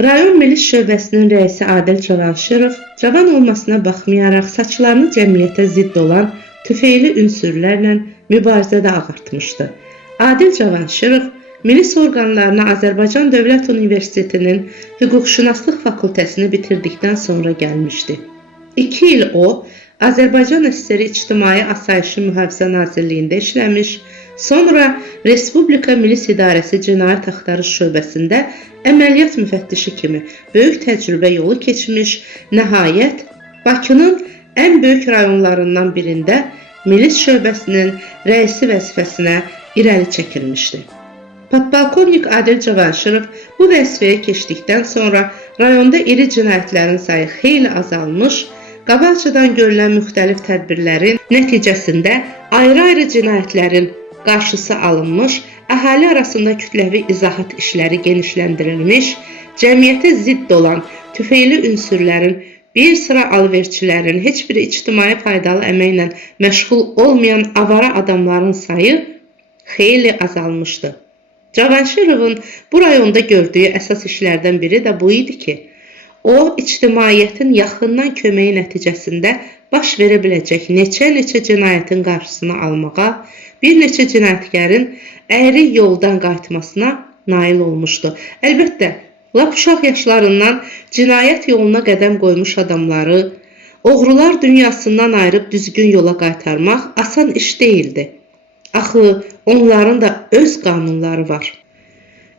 Rayon Milis Şöbəsinin rəisi Adil Cavanşirov cavan olmasına baxmayaraq saçlarını cəmiyyətə zidd olan tüfeyli ünsürlərlə mübarizədə ağartmışdı. Adil Cavanşirov milis orqanlarına Azərbaycan Dövlət Universitetinin Hüquqşünaslıq fakültəsini bitirdikdən sonra gəlmişdi. 2 il o, Azərbaycan SSR İctimai Asayişi Mühafizə Nazirliyində işləmiş, sonra Respublika Milis İdarəsi Cinayət Axtarış Şöbəsində əməliyyat müfəttişi kimi böyük təcrübə yolu keçmiş, nəhayət Bakının ən böyük rayonlarından birində Milis Şöbəsinin rəisi vəzifəsinə irəli çəkilmişdi. Podpolkovnik Adil Cavanşirov bu vəzifəyə keçdikdən sonra rayonda iri cinayətlərin sayı xeyli azalmış, qabaqcadan görülən müxtəlif tədbirlərin nəticəsində ayrı-ayrı cinayətlərin qarşısı alınmış, əhali arasında kütləvi izahat işləri genişləndirilmiş, cəmiyyətə zidd olan tüfeyli ünsürlərin, bir sıra alverçilərin, heç biri ictimai faydalı əməklə məşğul olmayan avara adamların sayı xeyli azalmışdı. Cavanşirovun bu rayonda gördüyü əsas işlərdən biri də bu idi ki, o, ictimaiyyətin yaxından köməyi nəticəsində baş verə biləcək neçə cinayətin qarşısını almağa, bir neçə cinayətkarin əyri yoldan qayıtmasına nail olmuşdu. Əlbəttə, lap uşaq yaşlarından cinayət yoluna qədəm qoymuş adamları, oğrular dünyasından ayırıb düzgün yola qaytarmaq asan iş deyildi. Axı, onların da öz qanunları var.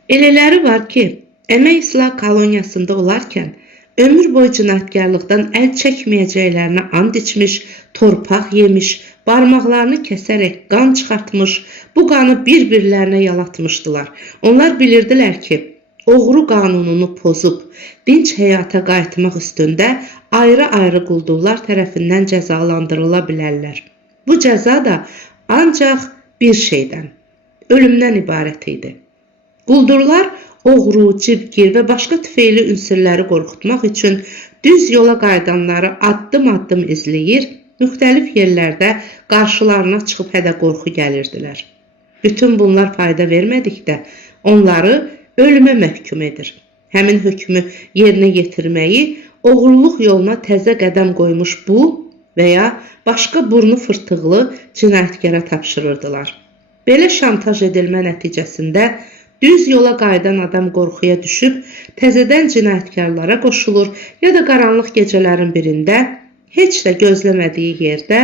Elələri var ki, əmək islah koloniyasında olarkən, ömür boyu cinayətkarlıqdan əl çəkməyəcəklərinə and içmiş, torpaq yemiş, barmaqlarını kəsərək qan çıxartmış, bu qanı bir-birlərinə yalatmışdılar. Onlar bilirdilər ki, oğru qanununu pozub, dinc həyata qayıtmaq üstündə ayrı-ayrı quldurlar tərəfindən cəzalandırıla bilərlər. Bu cəza da ancaq bir şeydən, ölümdən ibarət idi. Quldurlar oğru, cibgir və başqa tüfeyli ünsürləri qorxutmaq üçün düz yola qayıdanları addım-addım izləyir, müxtəlif yerlərdə qarşılarına çıxıb hədə-qorxu gəlirdilər. Bütün bunlar fayda vermədikdə onları ölümə məhkum edir. Həmin hökmü yerinə yetirməyi oğurluq yoluna təzə qədəm qoymuş bu və ya başqa burnu fırtıqlı cinayətkara tapşırırdılar. Belə şantaj edilmə nəticəsində düz yola qayıdan adam qorxuya düşüb, təzədən cinayətkarlara qoşulur ya da qaranlıq gecələrin birində, heç də gözləmədiyi yerdə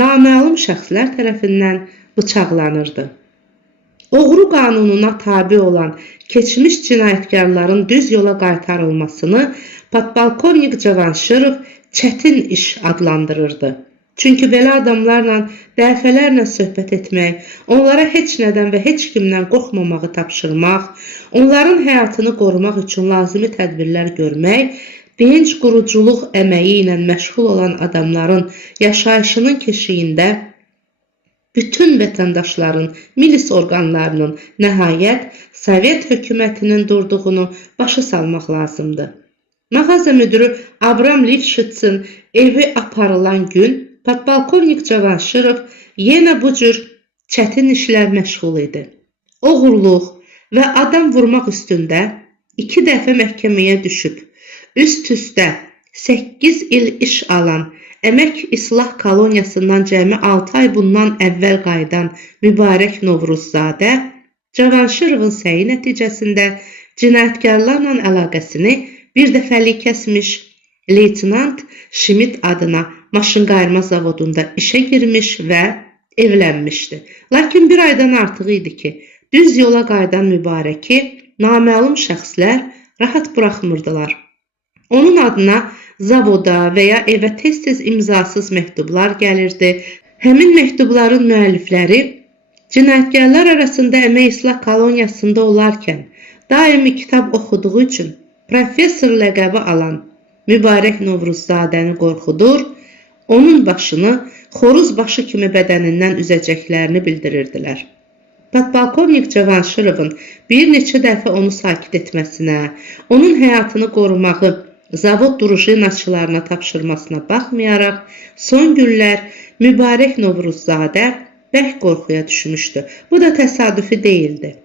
naməlum şəxslər tərəfindən bıçaqlanırdı. Oğru qanununa tabi olan keçmiş cinayətkarların düz yola qaytarılmasını Podpolkovnik Cavanşirov çətin iş adlandırırdı. Çünki belə adamlarla dəfələrlə söhbət etmək, onlara heç nədən və heç kimdən qorxmamağı tapşırmaq, onların həyatını qorumaq üçün lazımi tədbirlər görmək, dinc quruculuq əməyi ilə məşğul olan adamların yaşayışının keşiyində bütün vətəndaşların, milis orqanlarının nəhayət Sovet hökumətinin durduğunu başa salmaq lazımdır. Mağaza müdürü Abram Lifşitzin evi aparılan gün Podpolkovnik Cavanşirov yenə bu cür çətin işlər məşğul idi. Oğurluq və adam vurmaq üstündə 2 dəfə məhkəməyə düşüb, üst-üstə 8 il iş alan, əmək islah koloniyasından cəmi 6 ay bundan əvvəl qayıdan Mübarək Novruzzadə, Cavanşirovun səyi nəticəsində cinayətkarlarla əlaqəsini bir dəfəlik kəsmiş, Leytenant Şmit adına maşınqayırma zavodunda işə girmiş və evlənmişdi. Lakin bir aydan artıq idi ki, düz yola qayıdan Mübarəki naməlum şəxslər rahat buraxmırdılar. Onun adına zavoda və ya evə tez-tez imzasız məktublar gəlirdi. Həmin məktubların müəllifləri cinayətkarlar arasında əmək islah koloniyasında olarkən daimi kitab oxuduğu üçün professor ləqəbi alan Mübarək Novruzzadəni qorxudur, onun başını xoruz başı kimi bədənindən üzəcəklərini bildirirdilər. Podpolkovnik Cavanşirovun bir neçə dəfə onu sakit etməsinə, onun həyatını qorumağı zavod drujiнаçılarına tapşırmasına baxmayaraq, son günlər Mübarək Novruzzadə bərk qorxuya düşmüşdü. Bu da təsadüfi deyildi.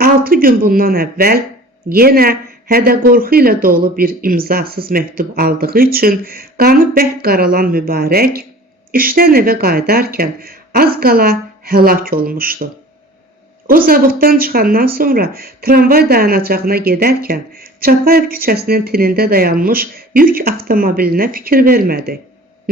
6 gün bundan əvvəl yenə hədə-qorxu ilə dolu bir imzasız məktub aldığı üçün qanı bərk qaralan Mübarək işdən evə qayıdarkən az qala həlak olmuşdu. O zavoddan çıxandan sonra tramvay dayanacağına gedərkən Çapayev küçəsinin tinində dayanmış yük avtomobilinə fikir vermədi.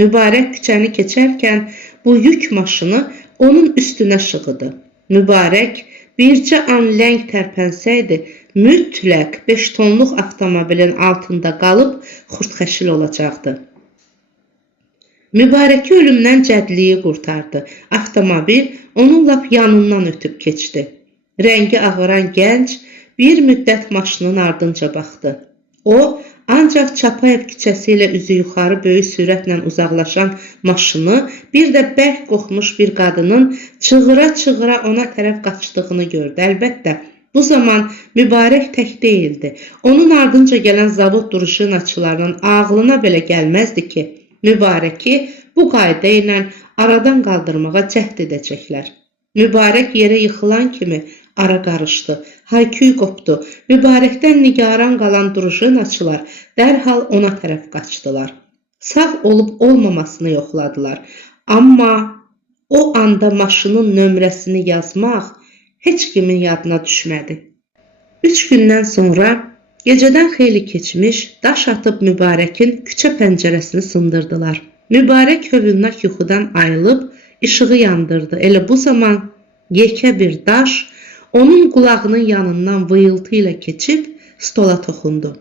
Mübarək küçəni keçərkən bu yük maşını onun üstünə şığıdı. Mübarək bircə an ləng tərpənsəydi, mütləq 5 tonluq avtomobilin altında qalıb xurtxəşil olacaqdı. Mübarəki ölümdən cədliyi qurtardı. Avtomobil onun lap yanından ötüb keçdi. Rəngi ağaran gənc bir müddət maşının ardınca baxdı. O, ancaq Çapayev küçəsi ilə üzü yuxarı böyük sürətlə uzaqlaşan maşını, bir də bərk qoxmuş bir qadının çığıra-çığıra ona tərəf qaçdığını gördü. Əlbəttə, bu zaman Mübarək tək deyildi. Onun ardınca gələn zavod duruşunaçılarının ağlına belə gəlməzdi ki, Mübarəki bu qayda ilə aradan qaldırmağa cəhd edəcəklər. Mübarək yerə yıxılan kimi ara qarışdı, hayküy qopdu. Mübarəkdən nigaran qalan duruşunaçılar dərhal ona tərəf qaçdılar. Sağ olub olmamasını yoxladılar. Amma o anda maşının nömrəsini yazmaq heç kimin yadına düşmədi. 3 gündən sonra gecədən xeyli keçmiş daş atıb Mübarəkin küçə pəncərəsini sındırdılar. Mübarək hövülnak yuxudan ayılıb işığı yandırdı. Elə bu zaman yekə bir daş onun qulağının yanından vıyıltı ilə keçib stola toxundu.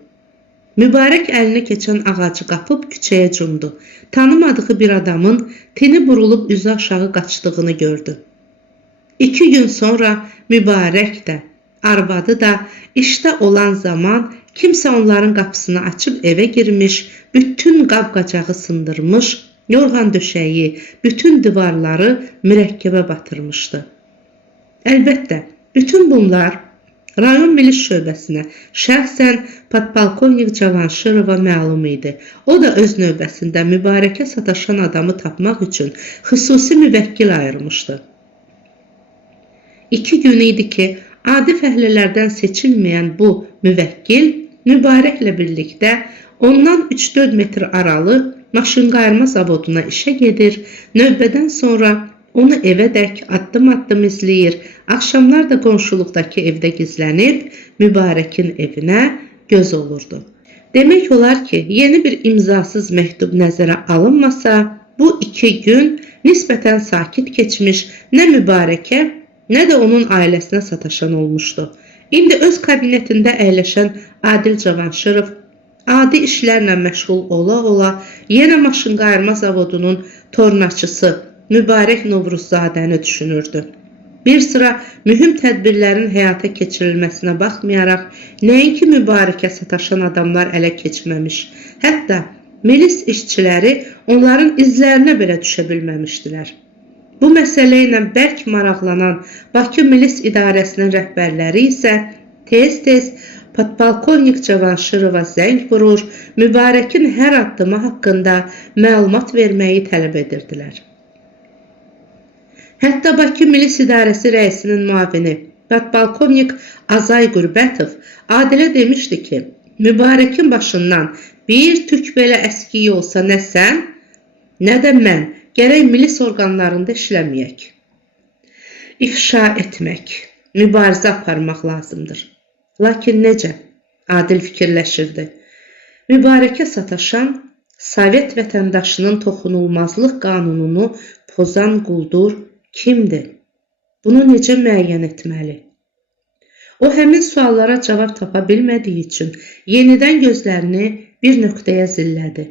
Mübarək əlinə keçən ağacı qapıb küçəyə cumdu. Tanımadığı bir adamın tini burulub üzü aşağı qaçdığını gördü. 2 gün sonra Mübarək də, arvadı da işdə olan zaman kimsə onların qapısını açıb evə girmiş, bütün qab-qacağı sındırmış, yorğan döşəyi, bütün divarları mürəkkəbə batırmışdı. Əlbəttə, bütün bunlar rayon milis şöbəsinə, şəxsən podpolkovnik Cavanşirova məlum idi. O da öz növbəsində Mübarəkə sataşan adamı tapmaq üçün xüsusi müvəkkil ayırmışdı. 2 gün idi ki, adi fəhlələrdən seçilməyən bu müvəkkil Mübarəklə birlikdə ondan 3-4 metr aralı maşınqayırma zavoduna işə gedir, növbədən sonra onu evədək addım-addım izləyir, axşamlar da qonşuluqdakı evdə gizlənib Mübarəkin evinə göz olurdu. Demək olar ki, yeni bir imzasız məktub nəzərə alınmasa, bu 2 gün nisbətən sakit keçmiş, nə Mübarəkə, nə də onun ailəsinə sataşan olmuşdu. İndi öz kabinetində əyləşən Adil Cavanşirov adi işlərlə məşğul ola-ola yenə maşınqayırma zavodunun tornaçısı Mübarək Novruzadəni düşünürdü. Bir sıra mühüm tədbirlərin həyata keçirilməsinə baxmayaraq, nəinki Mübarəkə sataşan adamlar ələ keçməmiş, hətta milis işçiləri onların izlərinə belə düşə bilməmişdilər. Bu məsələ ilə bərk maraqlanan Bakı Milis İdarəsinin rəhbərləri isə tez-tez podpolkovnik Cavanşirova zəng vurur, Mübarəkin hər addımı haqqında məlumat verməyi tələb edirdilər. Hətta Bakı Milis İdarəsi rəisinin müavini podpolkovnik Azay Qürbətov Adilə demişdi ki, Mübarəkin başından bir tük belə əskiyi olsa nə sən, nə də mən gərək milis orqanlarında işləməyək. İfşa etmək, mübarizə aparmaq lazımdır. Lakin necə? Adil fikirləşirdi. Mübarəkə sataşan, Sovet vətəndaşının toxunulmazlıq qanununu pozan quldur kimdir? Bunu necə müəyyən etməli? O həmin suallara cavab tapa bilmədiyi üçün yenidən gözlərini bir nöqtəyə zillədi.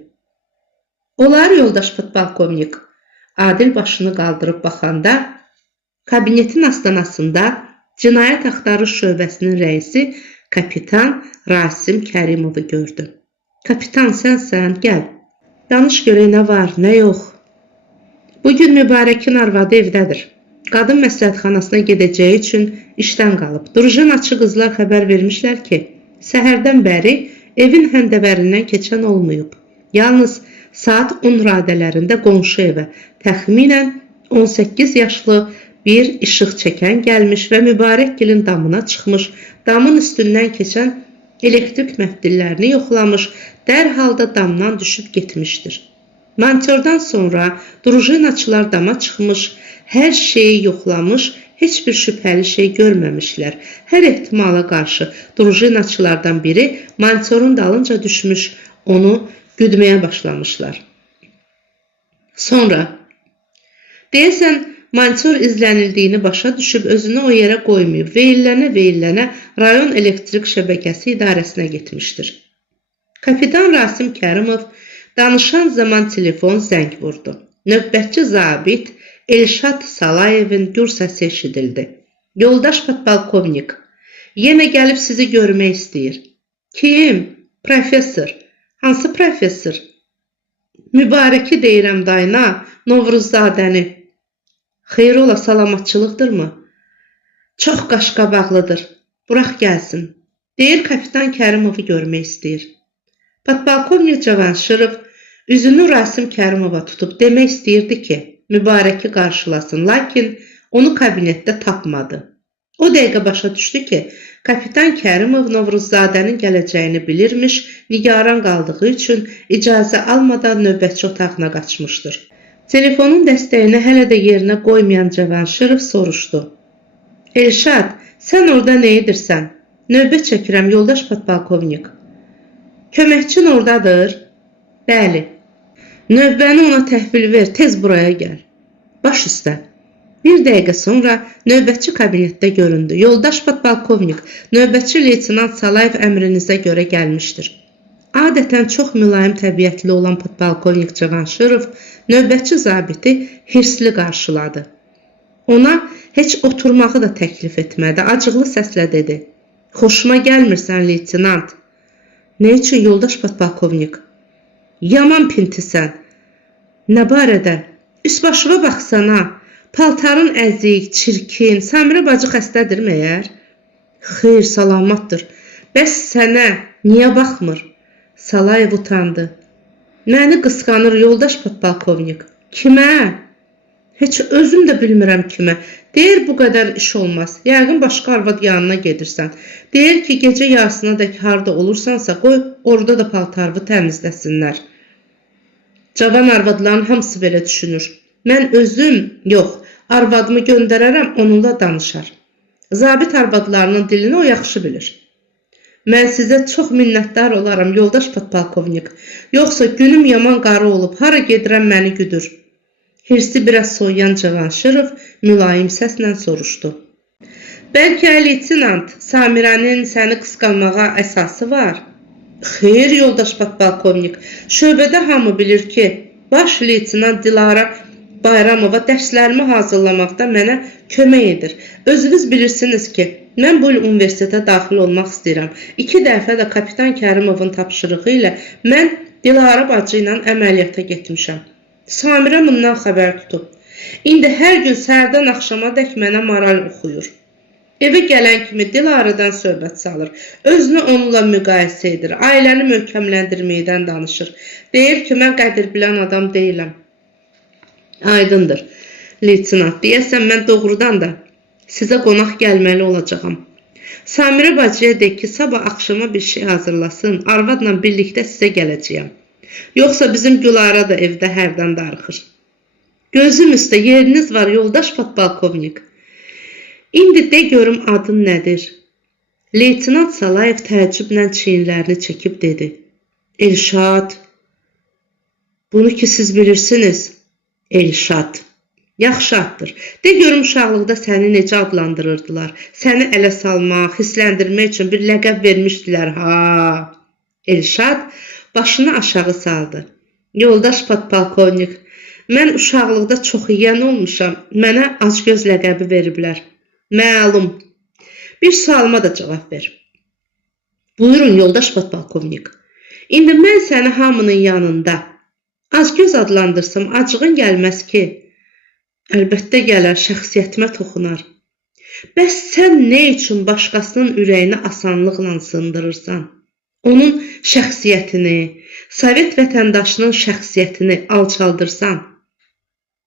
Olar yoldaş podpolkovnik, Adil başını qaldırıb baxanda, kabinetin astanasında Cinayət Axtarış Şöbəsinin rəisi kapitan Rasim Kərimovu gördü. Kapitan sənsən, gəl. Danış görək nə var, nə yox. Bugün Mübarəkin arvadı evdədir. Qadın məsləhətxanasına gedəcəyi üçün işdən qalıb. Duruşunaçı qızlar xəbər vermişlər ki, səhərdən bəri evin həndəvərindən keçən olmayıb. Yalnız saat 10 radələrində qonşu evə təxminən 18 yaşlı bir işıq çəkən gəlmiş və Mübarəkgilin damına çıxmış, damın üstündən keçən elektrik məftillərini yoxlamış, dərhal da damdan düşüb getmişdir. Monitördən sonra drujinaçılar dama çıxmış, hər şeyi yoxlamış, heç bir şübhəli şey görməmişlər. Hər ehtimala qarşı drujinaçılardan biri monitörün dalınca düşmüş, onu güdməyə başlamışlar. Sonra, deyəsən, monitör izlənildiyini başa düşüb özünü o yerə qoymayıb, veyillənə rayon elektrik şəbəkəsi idarəsinə getmişdir. Kapitan Rasim Kərimov danışan zaman telefon zəng vurdu. Növbətçi zabit Elşad Salayevin gür səsi eşidildi. Yoldaş podpolkovnik, yenə gəlib sizi görmək istəyir. Kim? Professor. Hansı professor? Mübarəki deyirəm dayına, Novruzzadəni. Xeyr ola, salamatçılıqdırmı? Çox qaşqabaqlıdır. Burax gəlsin. Deyir, kapitan Kərimovu görmək istəyir. Podpolkovnik Cavanşirov üzünü Rasim Kərimova tutub demək istəyirdi ki, mübarəki qarşılasın, lakin onu kabinetdə tapmadı. O dəqiqə başa düşdü ki, kapitan Kərimov Novruzzadənin gələcəyini bilirmiş, nigaran qaldığı üçün icazə almadan növbətçi otağına qaçmışdır. Telefonun dəstəyini hələ də yerinə qoymayan Cavanşirov soruşdu. Elşad, sən orada nə edirsən? Növbət çəkirəm, yoldaş podpolkovnik. Köməkçin oradadır? Bəli. Növbəni ona təhvil ver, tez buraya gəl. Baş üstə. Bir dəqiqə sonra növbətçi kabinetdə göründü. Yoldaş podpolkovnik, növbətçi leytenant Salayev əmrinizə görə gəlmişdir. Adətən çox mülayim təbiətli olan podpolkovnik Cavanşirov növbətçi zabiti hirsli qarşıladı. Ona heç oturmağı da təklif etmədi. Acıqlı səslə dedi. Xoşuma gəlmirsən, leytenant. Nə üçün, yoldaş podpolkovnik? Yaman pintisən. Nə barədə? Üst başıma baxsana. Paltarın əzik, çirkin. Samirə bacı xəstədir məyər? Xeyr, salamatdır. Bəs sənə niyə baxmır? Salayev utandı. Məni qısqanır, yoldaş podpolkovnik. Kimə? Heç özüm də bilmirəm kimə. Deyir, bu qədər iş olmaz. Yəqin başqa arvad yanına gedirsən. Deyir ki, gecə yarısına dək harda olursansa, qoy orada da paltarını təmizləsinlər. Cavan arvadların hamısı belə düşünür. Mən özüm, yox, arvadımı göndərərəm, onunla danışar. Zabit arvadlarının dilini o yaxşı bilir. Mən sizə çox minnətdar olaram, yoldaş podpolkovnik. Yoxsa günüm yaman qarı olub, hara gedirəm məni güdür. Hirsi biraz soyuyan Cavanşirov mülayim səslə soruşdu. Bəlkə leytenant, Samirənin səni qısqanmağa əsası var? Xeyr, yoldaş podpolkovnik. Şöbədə hamı bilir ki, baş leytenant Dilara Bayramova dərslərimi hazırlamaqda mənə kömək edir. Özünüz bilirsiniz ki, mən bu il universitetə daxil olmaq istəyirəm. 2 dəfə də kapitan Kərimovun tapşırığı ilə mən Dilara bacı ilə əməliyyata getmişəm. Samirə bundan xəbər tutub. İndi hər gün səhərdən axşama dək mənə moral oxuyur. Evə gələn kimi Dilara'dan söhbət salır. Özünü onunla müqayisə edir. Ailəni möhkəmləndirməkdən danışır. Deyir ki, mən qədir bilən adam deyiləm. Aydındır. Leytenant, deyəsən mən doğrudan da sizə qonaq gəlməli olacağam. Samirə bacıya de ki, sabah axşama bir şey hazırlasın, arvadla birlikdə sizə gələcəyəm. Yoxsa bizim Gülara da evdə hərdən darıxır. Gözüm üstə yeriniz var, yoldaş podpolkovnik. İndi de görüm adın nədir? Leytenant Salayev təəccüblə çiyinlərini çəkib dedi. Elşad. Bunu ki siz bilirsiniz. Elşad. Yaxşı addır. De görüm uşaqlıqda səni necə adlandırırdılar. Səni ələ salmaq, hisləndirmək üçün bir ləqəb vermişdilər. Ha. Elşad başını aşağı saldı. Yoldaş podpolkovnik, mən uşaqlıqda çox yiyən olmuşam. Mənə acgöz ləqəbi veriblər. Məlum. Bir sualıma da cavab ver. Buyurun, yoldaş podpolkovnik. İndi mən səni hamının yanında acgöz adlandırsam acığın gəlməz ki. Əlbəttə gələr, şəxsiyyətimə toxunar. Bəs sən nə üçün başqasının ürəyini asanlıqla sındırırsan? Onun şəxsiyyətini, Sovet vətəndaşının şəxsiyyətini alçaldırsan?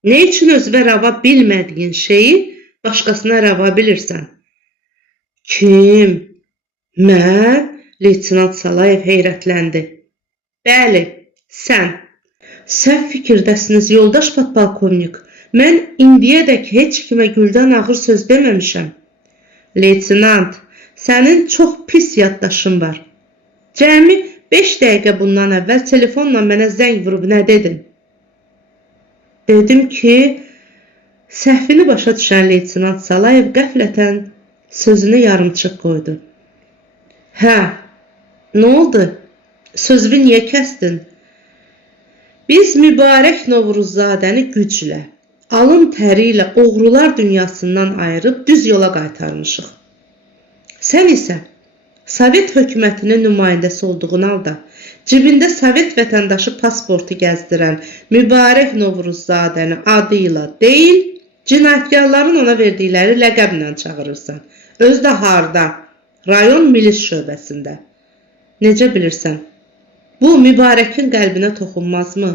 Nə üçün özünə rava bilmədiyin şeyi başqasına rava bilirsən? Kim? Mən? Leytenant Salayev heyrətləndi. Bəli, sən. Səhv fikirdəsiniz, yoldaş podpolkovnik. Mən indiyədək heç kimə güldən ağır söz deməmişəm. Leytenant, sənin çox pis yaddaşın var. Cəmi 5 dəqiqə bundan əvvəl telefonla mənə zəng vurub nə dedin? Dedim ki, səhvini başa düşən Leytenant Salayev qəflətən sözünü yarımçıq qoydu. Hə, nə oldu? Sözümü niyə kəsdin? Biz mübarək Novruzadəni güclə, alın təri ilə oğrular dünyasından ayırıb düz yola qaytarmışıq. Sən isə Sovet hökumətinin nümayəndəsi olduğun halda cibində Sovet vətəndaşı pasportu gəzdirən mübarək Novruzadəni adı ilə deyil, cinayətkarların ona verdikləri ləqəblə çağırırsan. Özü də harda? Rayon milis şöbəsində. Necə bilirsən? Bu, mübarəkin qəlbinə toxunmazmı?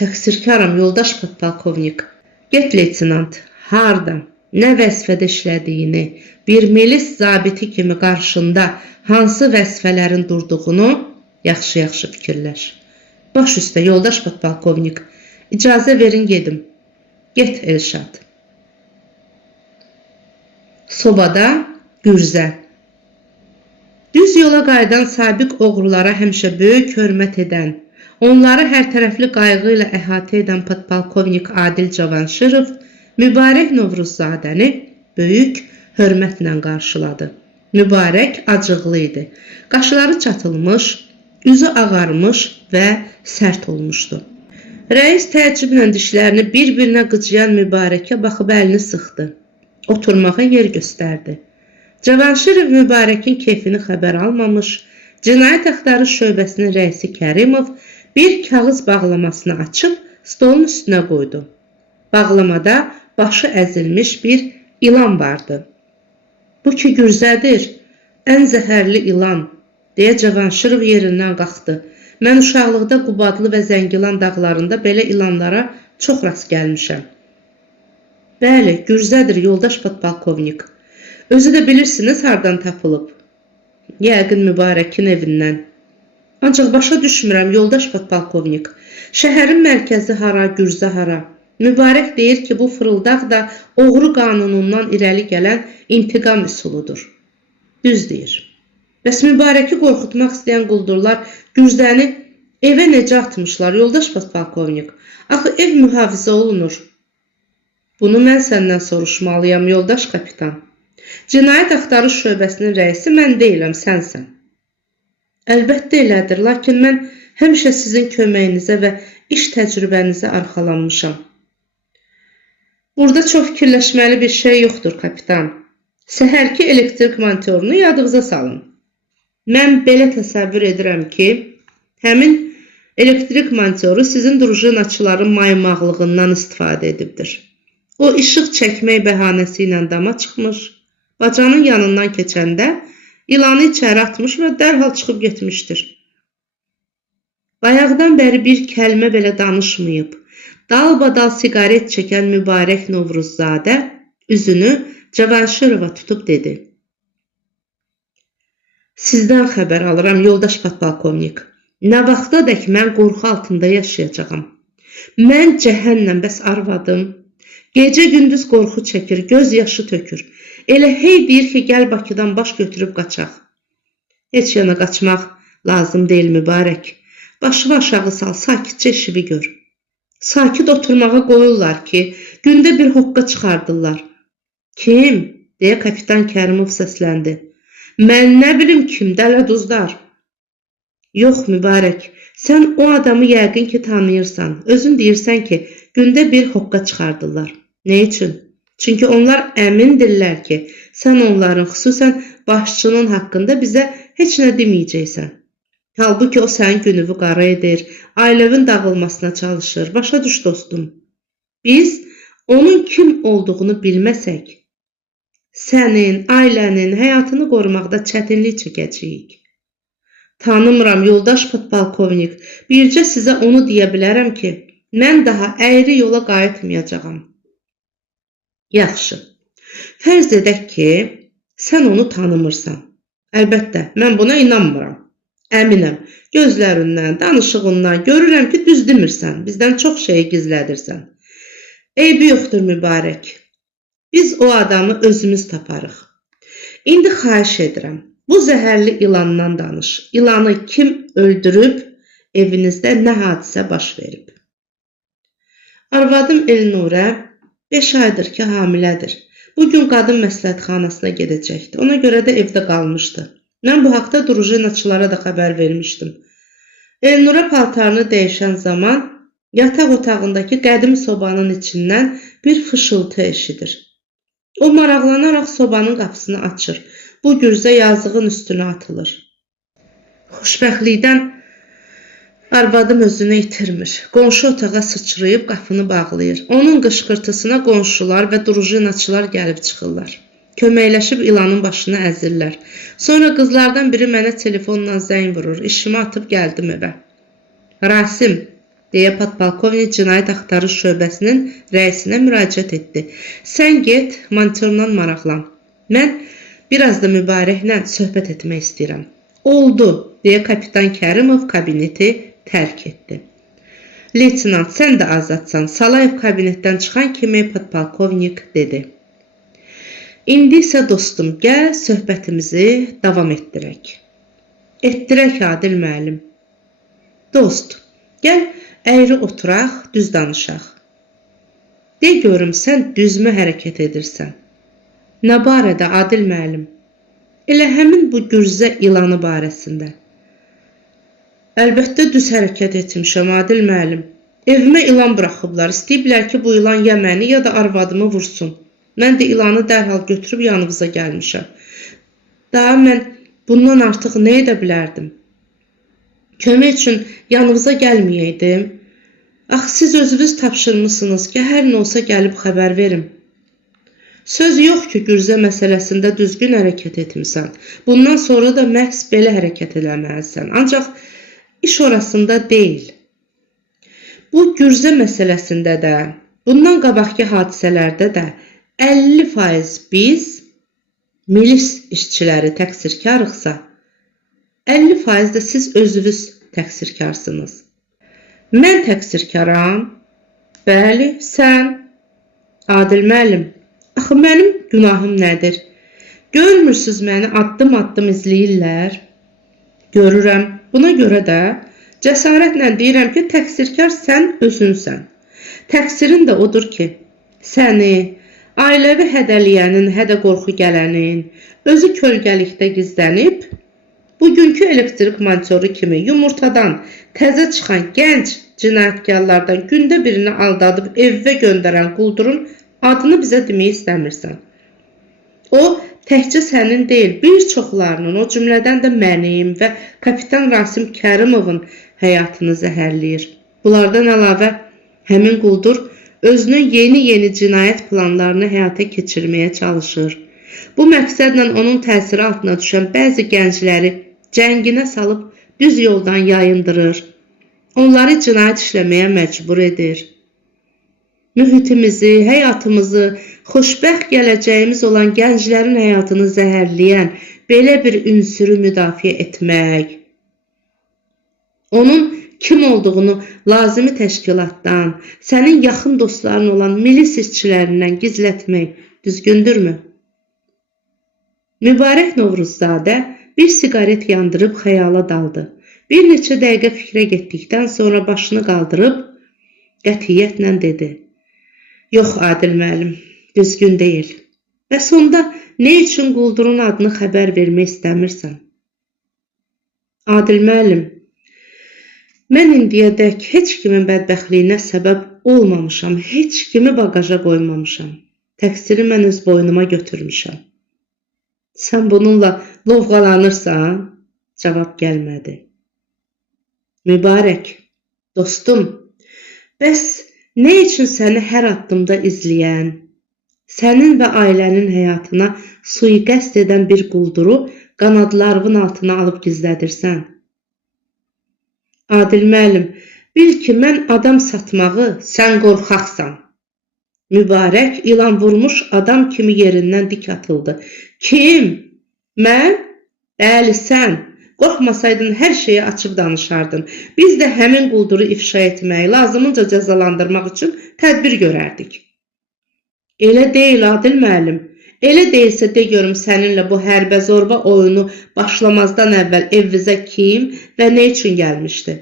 Təqsirkaram, yoldaş podpolkovnik. Get, leytenant, harda, nə vəzifədə işlədiyini, bir milis zabiti kimi qarşında hansı vəzifələrin durduğunu yaxşı-yaxşı fikirləş. Baş üstə, yoldaş podpolkovnik, icazə verin gedim. Get, Elşad. Sobada Gürzə. Düz yola qayıdan sabiq oğrulara həmişə böyük hörmət edən, onları hər tərəfli qayğı ilə əhatə edən podpolkovnik Adil Cavanşirov mübarək Novruzadəni böyük hörmətlə qarşıladı. Mübarək acıqlı idi. Qaşları çatılmış, üzü ağarmış və sərt olmuşdu. Rəis təəccüblə dişlərini bir-birinə qıcıyan mübarəkə baxıb əlini sıxdı. Oturmağa yer göstərdi. Cavanşirov mübarəkin keyfini xəbər almamış, Cinayət Axtarış Şöbəsinin rəisi Kərimov bir kağız bağlamasını açıb stolun üstünə qoydu. Bağlamada başı əzilmiş bir ilan vardı. Bu ki Gürzədir, ən zəhərli ilan, deyə Cavanşirov yerindən qalxdı. Mən uşaqlıqda Qubadlı və Zəngilan dağlarında belə ilanlara çox rast gəlmişəm. Bəli, Gürzədir, yoldaş podpolkovnik. Özü də bilirsiniz hardan tapılıb. Yəqin mübarəkin evindən. Ancaq başa düşmürəm, yoldaş podpolkovnik. Şəhərin mərkəzi hara, Gürzə hara? Mübarək deyir ki, bu fırıldaq da oğru qanunundan irəli gələn intiqam üsuludur. Düz deyir. Bəs mübarəki qorxutmaq istəyən quldurlar Gürzəni evə necə atmışlar, yoldaş podpolkovnik? Axı ev mühafizə olunur. Bunu mən səndən soruşmalıyam, yoldaş kapitan. Cinayət Axtarış Şöbəsinin rəisi mən deyiləm, sənsən. Əlbəttə elədir, lakin mən həmişə sizin köməyinizə və iş təcrübənizə arxalanmışam. Burada çox fikirləşməli bir şey yoxdur, kapitan. Səhərki elektrik montorunu yadınıza salın. Mən belə təsəvvür edirəm ki, həmin elektrik montoru sizin drujenaçıların maymaqlığından istifadə edibdir. O, işıq çəkmək bəhanəsi ilə dama çıxmış, bacanın yanından keçəndə ilanı içəri atmış və dərhal çıxıb getmişdir. Bayaqdan bəri bir kəlmə belə danışmayıb. Dalbadal siqaret çəkən mübarək Novruzadə üzünü Cavanşirova tutub dedi. Sizdən xəbər alıram, yoldaş podpolkovnik. Nə vaxtadək mən qorxu altında yaşayacağam. Mən cəhənnəm, bəs arvadım. Gecə gündüz qorxu çəkir, göz yaşı tökür. Elə hey deyir ki, gəl Bakıdan baş götürüb qaçaq. Heç yana qaçmaq lazım deyil mübarək. Başını aşağı sal, sakitcə işivi gör. Sakit oturmağa qoyurlar ki, gündə bir hoqqa çıxardırlar. Kim? Deyə kapitan Kərimov səsləndi. Mən nə bilim kim, dələduzlar. Yox mübarək, sən o adamı yəqin ki tanıyırsan. Özün deyirsən ki, gündə bir hoqqa çıxardırlar. Nə üçün? Çünki onlar əmindirlər ki, sən onların, xüsusən başçının haqqında bizə heç nə deməyəcəksən. Halbuki o sənin günüvü qara edir, ailəvin dağılmasına çalışır. Başa düş dostum. Biz onun kim olduğunu bilməsək, sənin, ailənin həyatını qorumaqda çətinlik çəkəcəyik. Tanımıram, yoldaş podpolkovnik. Bircə sizə onu deyə bilərəm ki, mən daha əyri yola qayıtmayacağam. Yaxşı. Fərz edək ki, sən onu tanımırsan. Əlbəttə, mən buna inanmıram. Əminəm, gözlərindən, danışığından görürəm ki, düz demirsən, bizdən çox şeyi gizlədirsən. Eybi yoxdur Mübarək. Biz o adamı özümüz taparıq. İndi xahiş edirəm, bu zəhərli ilandan danış. İlanı kim öldürüb, evinizdə nə hadisə baş verib? Arvadım Elnurə 5 aydır ki, hamilədir. Bugün qadın məsləhətxanasına gedəcəkdi. Ona görə də evdə qalmışdı. Mən bu haqda drujinaçılara da xəbər vermişdim. Elnura paltarını dəyişən zaman yataq otağındakı qədim sobanın içindən bir fışıltı eşidir. O maraqlanaraq sobanın qapısını açır. Bu gürzə yazığın üstünə atılır. Xoşbəxtlikdən arvadım özünü itirmir. Qonşu otağa sıçrayıb qapını bağlayır. Onun qışqırtısına qonşular və drujinaçılar gəlib çıxırlar. Köməkləşib ilanın başını əzirlər. Sonra qızlardan biri mənə telefonla zəng vurur. İşimi atıb gəldim evə. Rasim, deyə podpolkovnik cinayət axtarış şöbəsinin rəisinə müraciət etdi. Sən get, monitördən maraqlan. Mən biraz da Mübarəklə söhbət etmək istəyirəm. Oldu, deyə kapitan Kərimov kabineti tərk etdi. Leytenant, sən də azadsan. Salayev kabinetdən çıxan kimi podpolkovnik dedi. İndi isə dostum, gəl söhbətimizi davam etdirək. Etdirək Adil müəllim. Dost, gəl əyri oturaq, düz danışaq. De görüm, sən düzmü hərəkət edirsən? Nə barədə Adil müəllim? Elə həmin bu gürzə ilanı barəsində. Əlbəttə düz hərəkət etmişəm Adil müəllim. Evimə ilan buraxıblar. İstəyiblər ki, bu ilan ya məni, ya da arvadımı vursun. Mən də ilanı dərhal götürüb yanınıza gəlmişəm. Daha mən bundan artıq nə edə bilərdim? Kömək üçün yanınıza gəlməyəydim. Axı siz özünüz tapşırmışsınız ki, hər nə olsa gəlib xəbər verim. Söz yox ki, gürzə məsələsində düzgün hərəkət etmirsən. Bundan sonra da məhz belə hərəkət eləməlisən. Ancaq iş orasında deyil. Bu gürzə məsələsində də, bundan qabaqki hadisələrdə də 50% biz, milis işçiləri təqsirkarıqsa, 50% də siz özünüz təqsirkarsınız. Mən təqsirkaram? Bəli, sən. Adil müəllim, axı mənim günahım nədir? Görmürsünüz məni addım-addım izləyirlər? Görürəm. Buna görə də cəsarətlə deyirəm ki, təqsirkar sən özünsən. Təqsirin də odur ki, səni, ailəvi hədəliyənin, hədə qorxu gələnin, özü kölgəlikdə gizlənib, bugünkü elektrik monitoru kimi yumurtadan təzə çıxan gənc cinayətkarlardan gündə birini aldadıb evə göndərən quldurun adını bizə demək istəmirsən. O, təkcə sənin deyil, bir çoxlarının, o cümlədən də mənim və kapitan Rasim Kərimovun həyatını zəhərləyir. Bunlardan əlavə, həmin quldur özünün yeni cinayət planlarını həyata keçirməyə çalışır. Bu məqsədlə onun təsiri altına düşən bəzi gəncləri cənginə salıb düz yoldan yayındırır. Onları cinayət işləməyə məcbur edir. Mühitimizi, həyatımızı, xoşbəxt gələcəyimiz olan gənclərin həyatını zəhərləyən belə bir ünsürü müdafiə etmək, onun kim olduğunu lazımi təşkilatdan, sənin yaxın dostların olan milis işçilərindən gizlətmək düzgündürmü? Mübarək Novruzzadə bir siqaret yandırıb xəyala daldı. Bir neçə dəqiqə fikrə getdikdən sonra başını qaldırıb qətiyyətlə dedi. Yox Adil müəllim, düzgün deyil. Və sonda nə üçün quldurun adını xəbər vermək istəmirsən? Adil müəllim, mən indiyədək heç kimin bədbəxtliyinə səbəb olmamışam, heç kimi bagaja qoymamışam. Təqsiri mən öz boynuma götürmüşəm. Sən bununla lovğalanırsan? Cavab gəlmədi. Mübarək, dostum, bəs nə üçün səni hər addımda izləyən, sənin və ailənin həyatına sui-qəsd edən bir qulduru qanadlarının altına alıb gizlədirsən? Adil müəllim, bil ki, mən adam satmağı, sən qorxaqsan. Mübarək ilan vurmuş adam kimi yerindən dik atıldı. Kim? Mən? Bəli, sən qorxmasaydın hər şeyi açıb danışardın. Biz də həmin qulduru ifşa etməyi, lazımınca cəzalandırmaq üçün tədbir görərdik. Elə deyil Adil müəllim. Elə deyilsə de görüm səninlə bu hərbə zorba oyunu başlamazdan əvvəl evimizə kim və nə üçün gəlmişdi?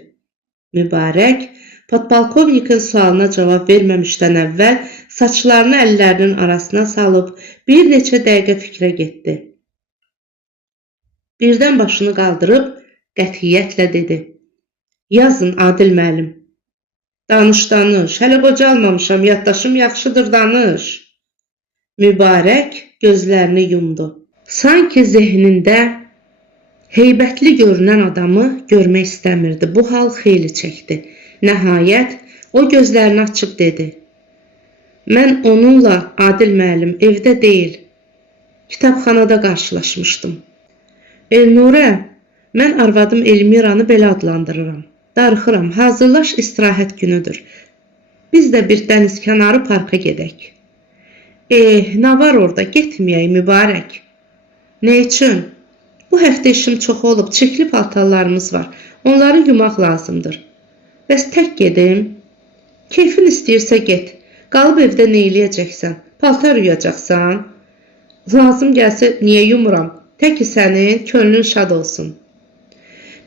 Mübarək podpolkovnikin sualına cavab verməmişdən əvvəl saçlarını əllərinin arasına salıb bir neçə dəqiqə fikrə getdi. Birdən başını qaldırıb qətiyyətlə dedi. Yazın Adil müəllim. Danış. Hələ qocalmamışam, yaddaşım yaxşıdır, danış. Mübarək gözlərini yumdu. Sanki zehnində heybətli görünən adamı görmək istəmirdi. Bu hal xeyli çəkdi. Nəhayət o gözlərini açıb dedi. Mən onunla Adil müəllim evdə deyil, kitabxanada qarşılaşmışdım. Elnurə, mən arvadım Elmiranı belə adlandırıram. Darıxıram, hazırlaş, istirahət günüdür. Biz də bir dənizkənarı parka gedək. Nə var orada? Getməyək Mübarək. Nə üçün? Bu həftə işim çox olub, çirkli paltarlarımız var. Onları yumaq lazımdır. Bəs tək gedim? Keyfin istəyirsə get. Qalıb evdə nə eləyəcəksən? Paltar yuyacaqsan? Lazım gəlsə niyə yumuram? Tək ki sənin könlün şad olsun.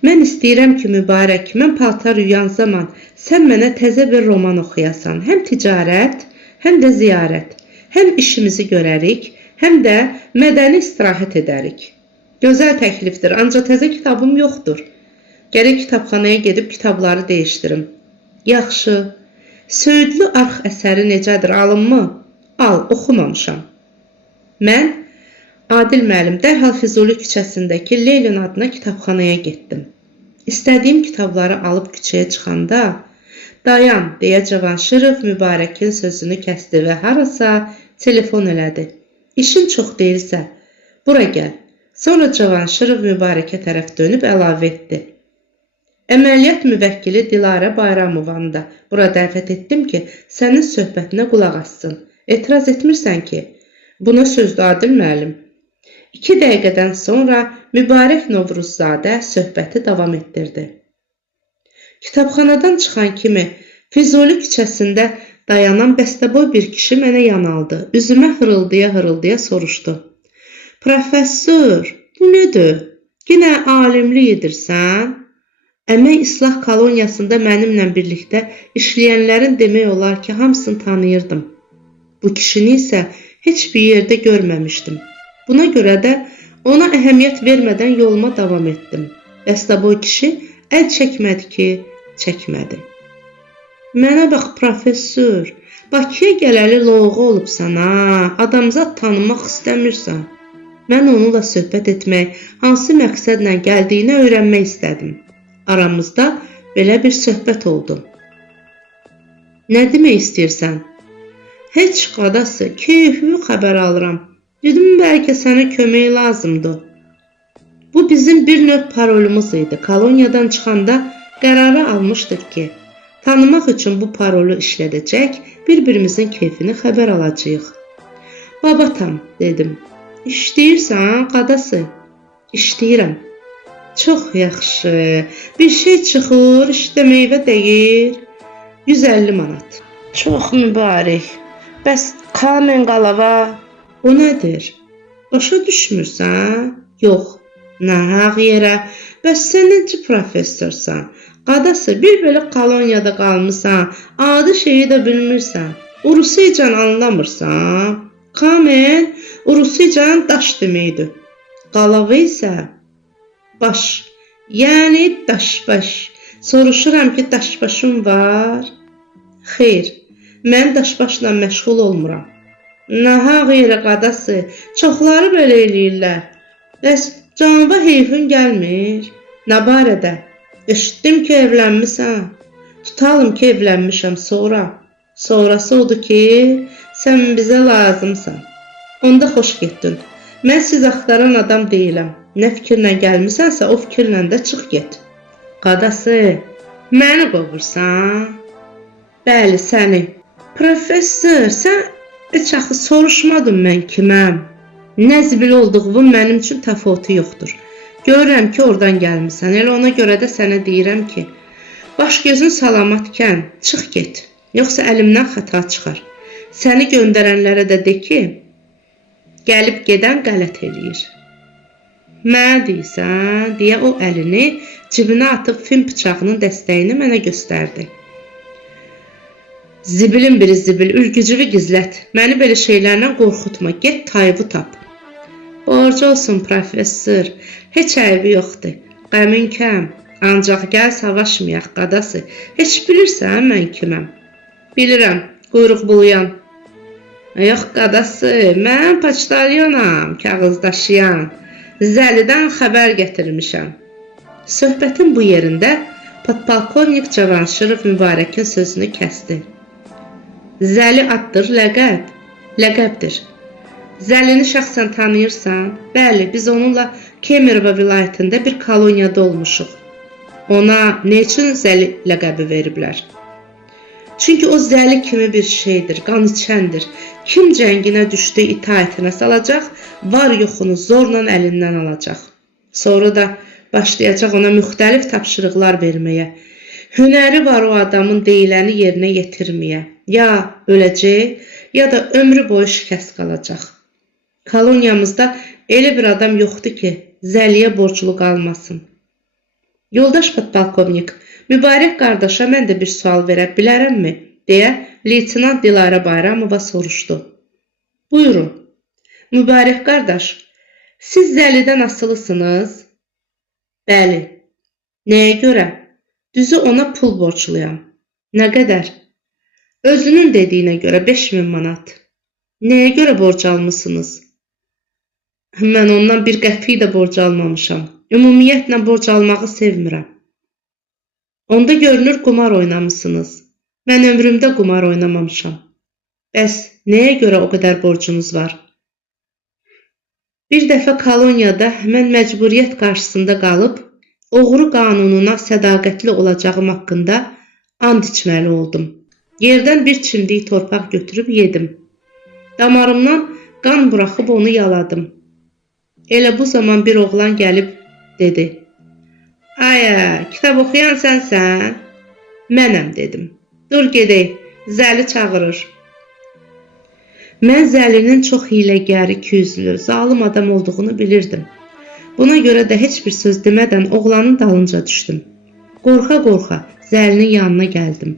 Mən istəyirəm ki, Mübarək, mən paltar yuyan zaman sən mənə təzə bir roman oxuyasan. Həm ticarət, həm də ziyarət. Həm işimizi görərik, həm də mədəni istirahət edərik. Gözəl təklifdir, ancaq təzə kitabım yoxdur. Gərək kitabxanaya gedib kitabları dəyişdirim. Yaxşı, Söyüdlü Arx əsəri necədir, alınmı? Al, oxumamışam. Mən Adil müəllim dərhal Füzuli küçəsindəki Leylin adına kitabxanaya getdim. İstədiyim kitabları alıb küçəyə çıxanda, dayan, deyə Cavanşirov Mübarəkin sözünü kəsdi və harasa telefon elədi. İşin çox deyilsə, bura gəl. Sonra Cavanşirov Mübarəkə tərəf dönüb əlavə etdi. Əməliyyat müvəkkili Dilarə Bayramovanı da bura dəvət etdim ki, sənin söhbətinə qulaq assın. Etiraz etmirsən ki, buna sözdür Adil müəllim. 2 dəqiqədən sonra Mübarək Novruzzadə söhbəti davam etdirdi. Kitabxanadan çıxan kimi Füzuli küçəsində dayanan bəstəboy bir kişi mənə yanaldı. Üzümə hırıldaya soruşdu. Professor, bu nədir? Yenə alimlik edirsən? Əmək İslah koloniyasında mənimlə birlikdə işləyənlərin demək olar ki, hamısını tanıyırdım. Bu kişini isə heç bir yerdə görməmişdim. Buna görə də ona əhəmiyyət vermədən yoluma davam etdim. Bəstəboy kişi əl çəkmədi ki, çəkmədi. Mənə bax, professor, Bakıya gələli loğu olubsan, adamzad tanımaq istəmirsən. Mən onunla söhbət etmək, hansı məqsədlə gəldiyini öyrənmək istədim. Aramızda belə bir söhbət oldu. Nə demək istəyirsən? Heç qadası, keyfimi xəbər alıram. Dedim, bəlkə sənə kömək lazımdır. Bu bizim bir növ parolumuz idi. Koloniyadan çıxanda qərarı almışdıq ki, tanımaq üçün bu parolu işlədəcək, bir-birimizin keyfini xəbər alacağıq. Babatam, dedim. İşləyirsən, qadası? İşləyirəm. Çox yaxşı. Bir şey çıxır, işdə meyvə deyir. 150 manat. Çox mübarək. Bəs Kamen qalava? O nədir? Başa düşmürsən? Yox. Nahaq yerə. Bəs sən necə professorsan? Qadası, bir belə koloniyada qalmısan, adi şeyi də bilmirsən. Urusiycan anlamırsan? Kamen, Urusiycan daş deməkdir. Qalava isə baş, yəni daşbaş. Soruşuram ki, daşbaşım var? Xeyr, mən daşbaşla məşğul olmuram. Nahaq yerə qadası, çoxları belə eləyirlər. Bəs canıma heyfin gəlmir? Nə barədə? Eşitdim ki, evlənmisən. Tutalım ki, evlənmişəm sonra. Sonrası odur ki, sən bizə lazımsan. Onda xoş getdin. Mən siz axtaran adam deyiləm. Nə fikirlə gəlmisənsə, o fikirlə də çıx get. Qadası, məni qovursan? Bəli, səni. Professor, sən heç axı soruşmadın mən kiməm? Nə zibil olduğum mənim üçün təfavütü yoxdur. Görürəm ki, oradan gəlmisən. Elə ona görə də sənə deyirəm ki, baş gözün salamatkən çıx get. Yoxsa əlimdən xəta çıxar. Səni göndərənlərə də de ki, gəlib gedən qələt eləyir. Mənə deyirsən, deyə o əlini cibinə atıb fin bıçağının dəstəyini mənə göstərdi. Zibilin biri zibil, ülgücüvü gizlət. Məni belə şeylərlə qorxutma, get tayımı tap. Borcu olsun professor, heç əybi yoxdur. Qəmin kəm, ancaq gəl savaşmayaq qadası. Heç bilirsən mən kiməm? Bilirəm, quyruq buluyan. Yox qadası, mən poçtalyonam, kağız daşıyan. Zəlidən xəbər gətirmişəm. Söhbətin bu yerində podpolkovnik Cavanşirov Mübarəkin sözünü kəsdi. Zəli addır, ləqəb. Ləqəbdir. Zəlini şəxsən tanıyırsan? Bəli, biz onunla Kemerova vilayətində bir koloniyada olmuşuq. Ona nə üçün Zəli ləqəbi veriblər? Çünki o Zəli kimi bir şeydir, qan içəndir. Kim cənginə düşdü, itaətinə salacaq, var yoxunu zorla əlindən alacaq. Sonra da başlayacaq ona müxtəlif tapşırıqlar verməyə. Hünəri var o adamın deyiləni yerinə yetirməyə. Ya öləcək, ya da ömrü boyu şikəst qalacaq. Koloniyamızda elə bir adam yoxdur ki, Zəliyə borclu qalmasın. Yoldaş podpolkovnik, Mübarək qardaşa mən də bir sual verə bilərəmmi? Deyə leytenant Dilarə Bayramova soruşdu. Buyurun. Mübarək qardaş, siz Zəlidən asılısınız? Bəli. Nəyə görə? Düzü ona pul borçluyam. Nə qədər? Özünün dediyinə görə 5000 manat. Nəyə görə borc almışsınız? Mən ondan bir qəpik də borc almamışam. Ümumiyyətlə borc almağı sevmirəm. Onda görünür qumar oynamışsınız. Mən ömrümdə qumar oynamamışam. Bəs nəyə görə o qədər borcunuz var? Bir dəfə koloniyada mən məcburiyyət qarşısında qalıb, oğru qanununa sədaqətli olacağım haqqında and içməli oldum. Yerdən bir çimdik torpaq götürüb yedim. Damarımdan qan buraxıb onu yaladım. Elə bu zaman bir oğlan gəlib dedi. Aya, kitab oxuyan sənsən? Mənəm dedim. Dur gedək, Zəli çağırır. Mən Zəlinin çox hiləgər, ikiyüzlü, zalım adam olduğunu bilirdim. Buna görə də heç bir söz demədən oğlanın dalınca düşdüm. Qorxa-qorxa Zəlinin yanına gəldim.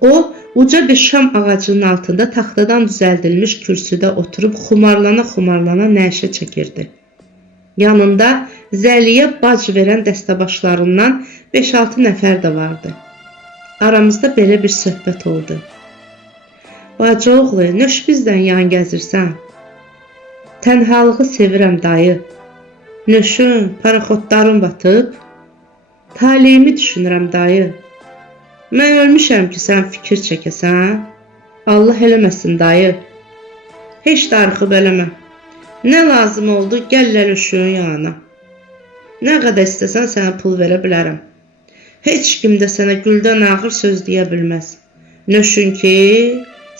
O, uca bir şam ağacının altında taxtadan düzəldilmiş kürsüdə oturub xumarlana-xumarlana nəşə çəkirdi. Yanında Zəliyə bac verən dəstəbaşlarından 5-6 nəfər də vardı. Aramızda belə bir söhbət oldu. Bacı oğlu, nöş bizdən yan gəzirsən? Tənhalığı sevirəm dayı. Nöşün, paraxodların batıb. Taleyimi düşünürəm dayı. Mən ölmüşəm ki, sən fikir çəkəsən. Allah eləməsin dayı. Heç darıxıb eləmə. Nə lazım oldu, gəl nöşün yanına. Nə qədər istəsən sənə pul verə bilərəm. Heç kim də sənə güldən ağır söz deyə bilməz. Nöşün ki,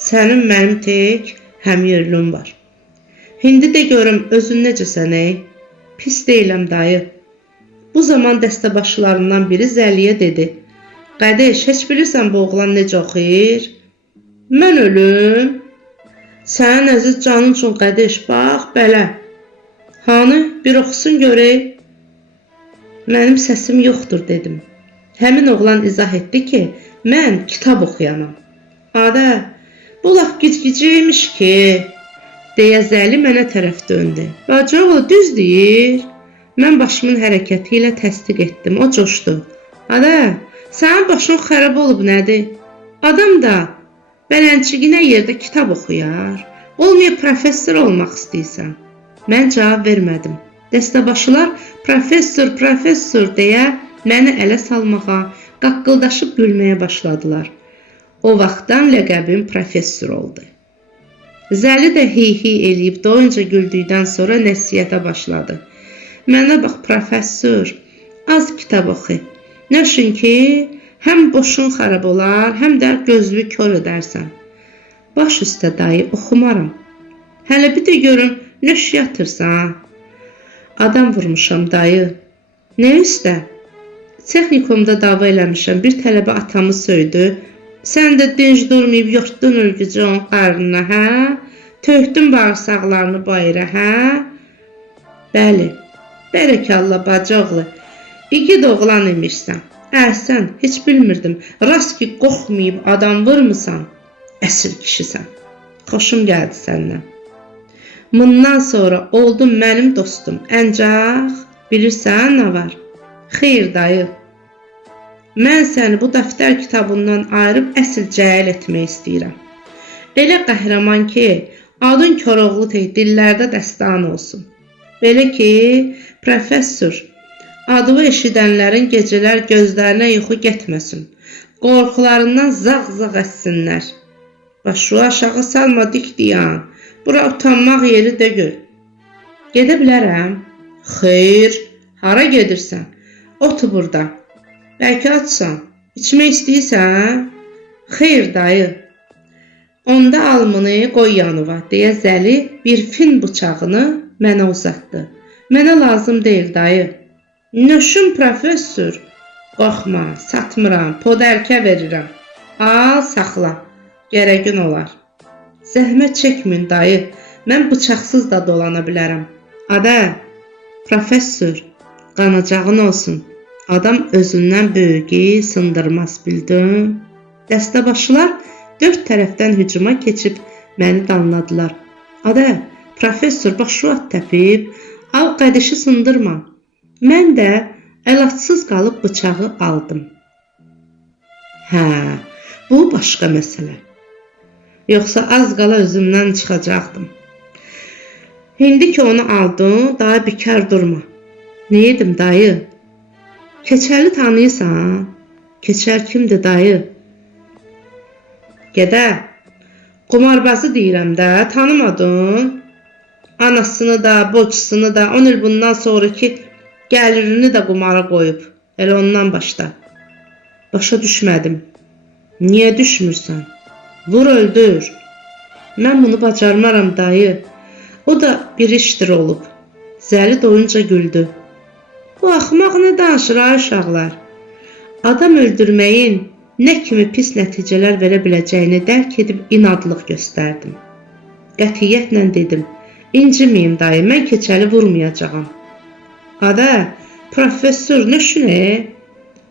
sənin mənim tək həmyerlin var. İndi də görüm özün necəsən ey? Pis deyiləm dayı. Bu zaman dəstəbaşlarından biri Zəliyə dedi. Qədiş, heç bilirsən bu oğlan necə oxuyur? Mən ölüm. Sənin əziz canın üçün qədiş, bax, belə. Hanı, bir oxusun görək. Mənim səsim yoxdur, dedim. Həmin oğlan izah etdi ki, mən kitab oxuyanam. Adə, bu laf gic-giciymiş ki, deyə Zəli mənə tərəf döndü. Bacı oğlu, düz deyir. Mən başımın hərəkəti ilə təsdiq etdim, o coşdu. Adə, sənin başın xərab olub nədir? Adam da bələnçiginə yerdə kitab oxuyar. Olmaya professor olmaq istəyirsən. Mən cavab vermədim. Dəstəbaşılar professor deyə məni ələ salmağa, qaqqıldaşıb gülməyə başladılar. O vaxtdan ləqəbim professor oldu. Zəli də hey eləyib doyunca güldükdən sonra nəsiyyətə başladı. Mənə bax professor, az kitab oxu. Nöşün ki, həm boşun xarab olar, həm də gözlü kör edərsən. Baş üstə dayı, oxumaram. Hələ bir də görün, nöş yatırsan. Adam vurmuşam dayı. Nə üstə? Texnikumda dava eləmişəm. Bir tələbə atamı söydü. Sən də dinc durmayıb yırtdın ülgücü onun qarnına, hə? Tökdün bağırsaqlarını bayıra, hə? Bəli. Bərəkallah bacıoğlu. İgid oğlan imişsən. Əhsən, heç bilmirdim. Rast ki qorxmayıb adam vurmusan. Əsl kişisən. Xoşum gəldi səndən. Bundan sonra oldun mənim dostum. Ancaq bilirsən nə var? Xeyr dayı. Mən səni bu dəftər kitabından ayırıb əsl cəhəl etmək istəyirəm. Elə qəhrəman ki, adın Koroğlu tək dillərdə dəstan olsun. Belə ki, professor, adını eşidənlərin gecələr gözlərinə yuxu getməsin. Qorxularından zağ-zağ əssinlər. Başı aşağı salma dik diyan. Bura utanmaq yeri deyil. Gedə bilərəm? Xeyr, hara gedirsən? Otur burada. Bəlkə açsan. İçmək istəyirsən? Xeyr dayı. Onda almını qoy yanıva, deyə Zəli bir fin bıçağını mənə uzatdı. Mənə lazım deyil dayı. Nöşün professor. Qorxma, satmıram, podərkə verirəm. Al, saxla. Gərəgin olar. Zəhmət çəkməyin dayı. Mən bıçaqsız da dolana bilərəm. Ada, professor, qanacağın olsun. Adam özündən böyüyü sındırmaz, bildin? Dəstəbaşılar dörd tərəfdən hücuma keçib məni danladılar. Ada, professor bax şu at təpib, al qədişi sındırma. Mən də əlacsız qalıb bıçağı aldım. Hə, bu başqa məsələ. Yoxsa az qala özümdən çıxacaqdım. İndi ki onu aldın, daha bikar durma. Ne edim dayı? Keçəli tanıyırsan? Keçər kimdir dayı? Gədə, qumarbazı deyirəm də, tanımadın? Anasını da, bocusunu da, 10 il bundan sonraki gəlirini də qumara qoyub. Elə ondan başda. Başa düşmədim. Niyə düşmürsən? Vur öldür. Mən bunu bacarmaram dayı. O da bir işdir olub. Zəli doyunca güldü. Bu axmaq nə danışır ay uşaqlar? Adam öldürməyin nə kimi pis nəticələr verə biləcəyini dərk edib inadlıq göstərdim. Qətiyyətlə dedim. İnciməyim dayı, mən keçəli vurmayacağam. Ada, professor nöşünə?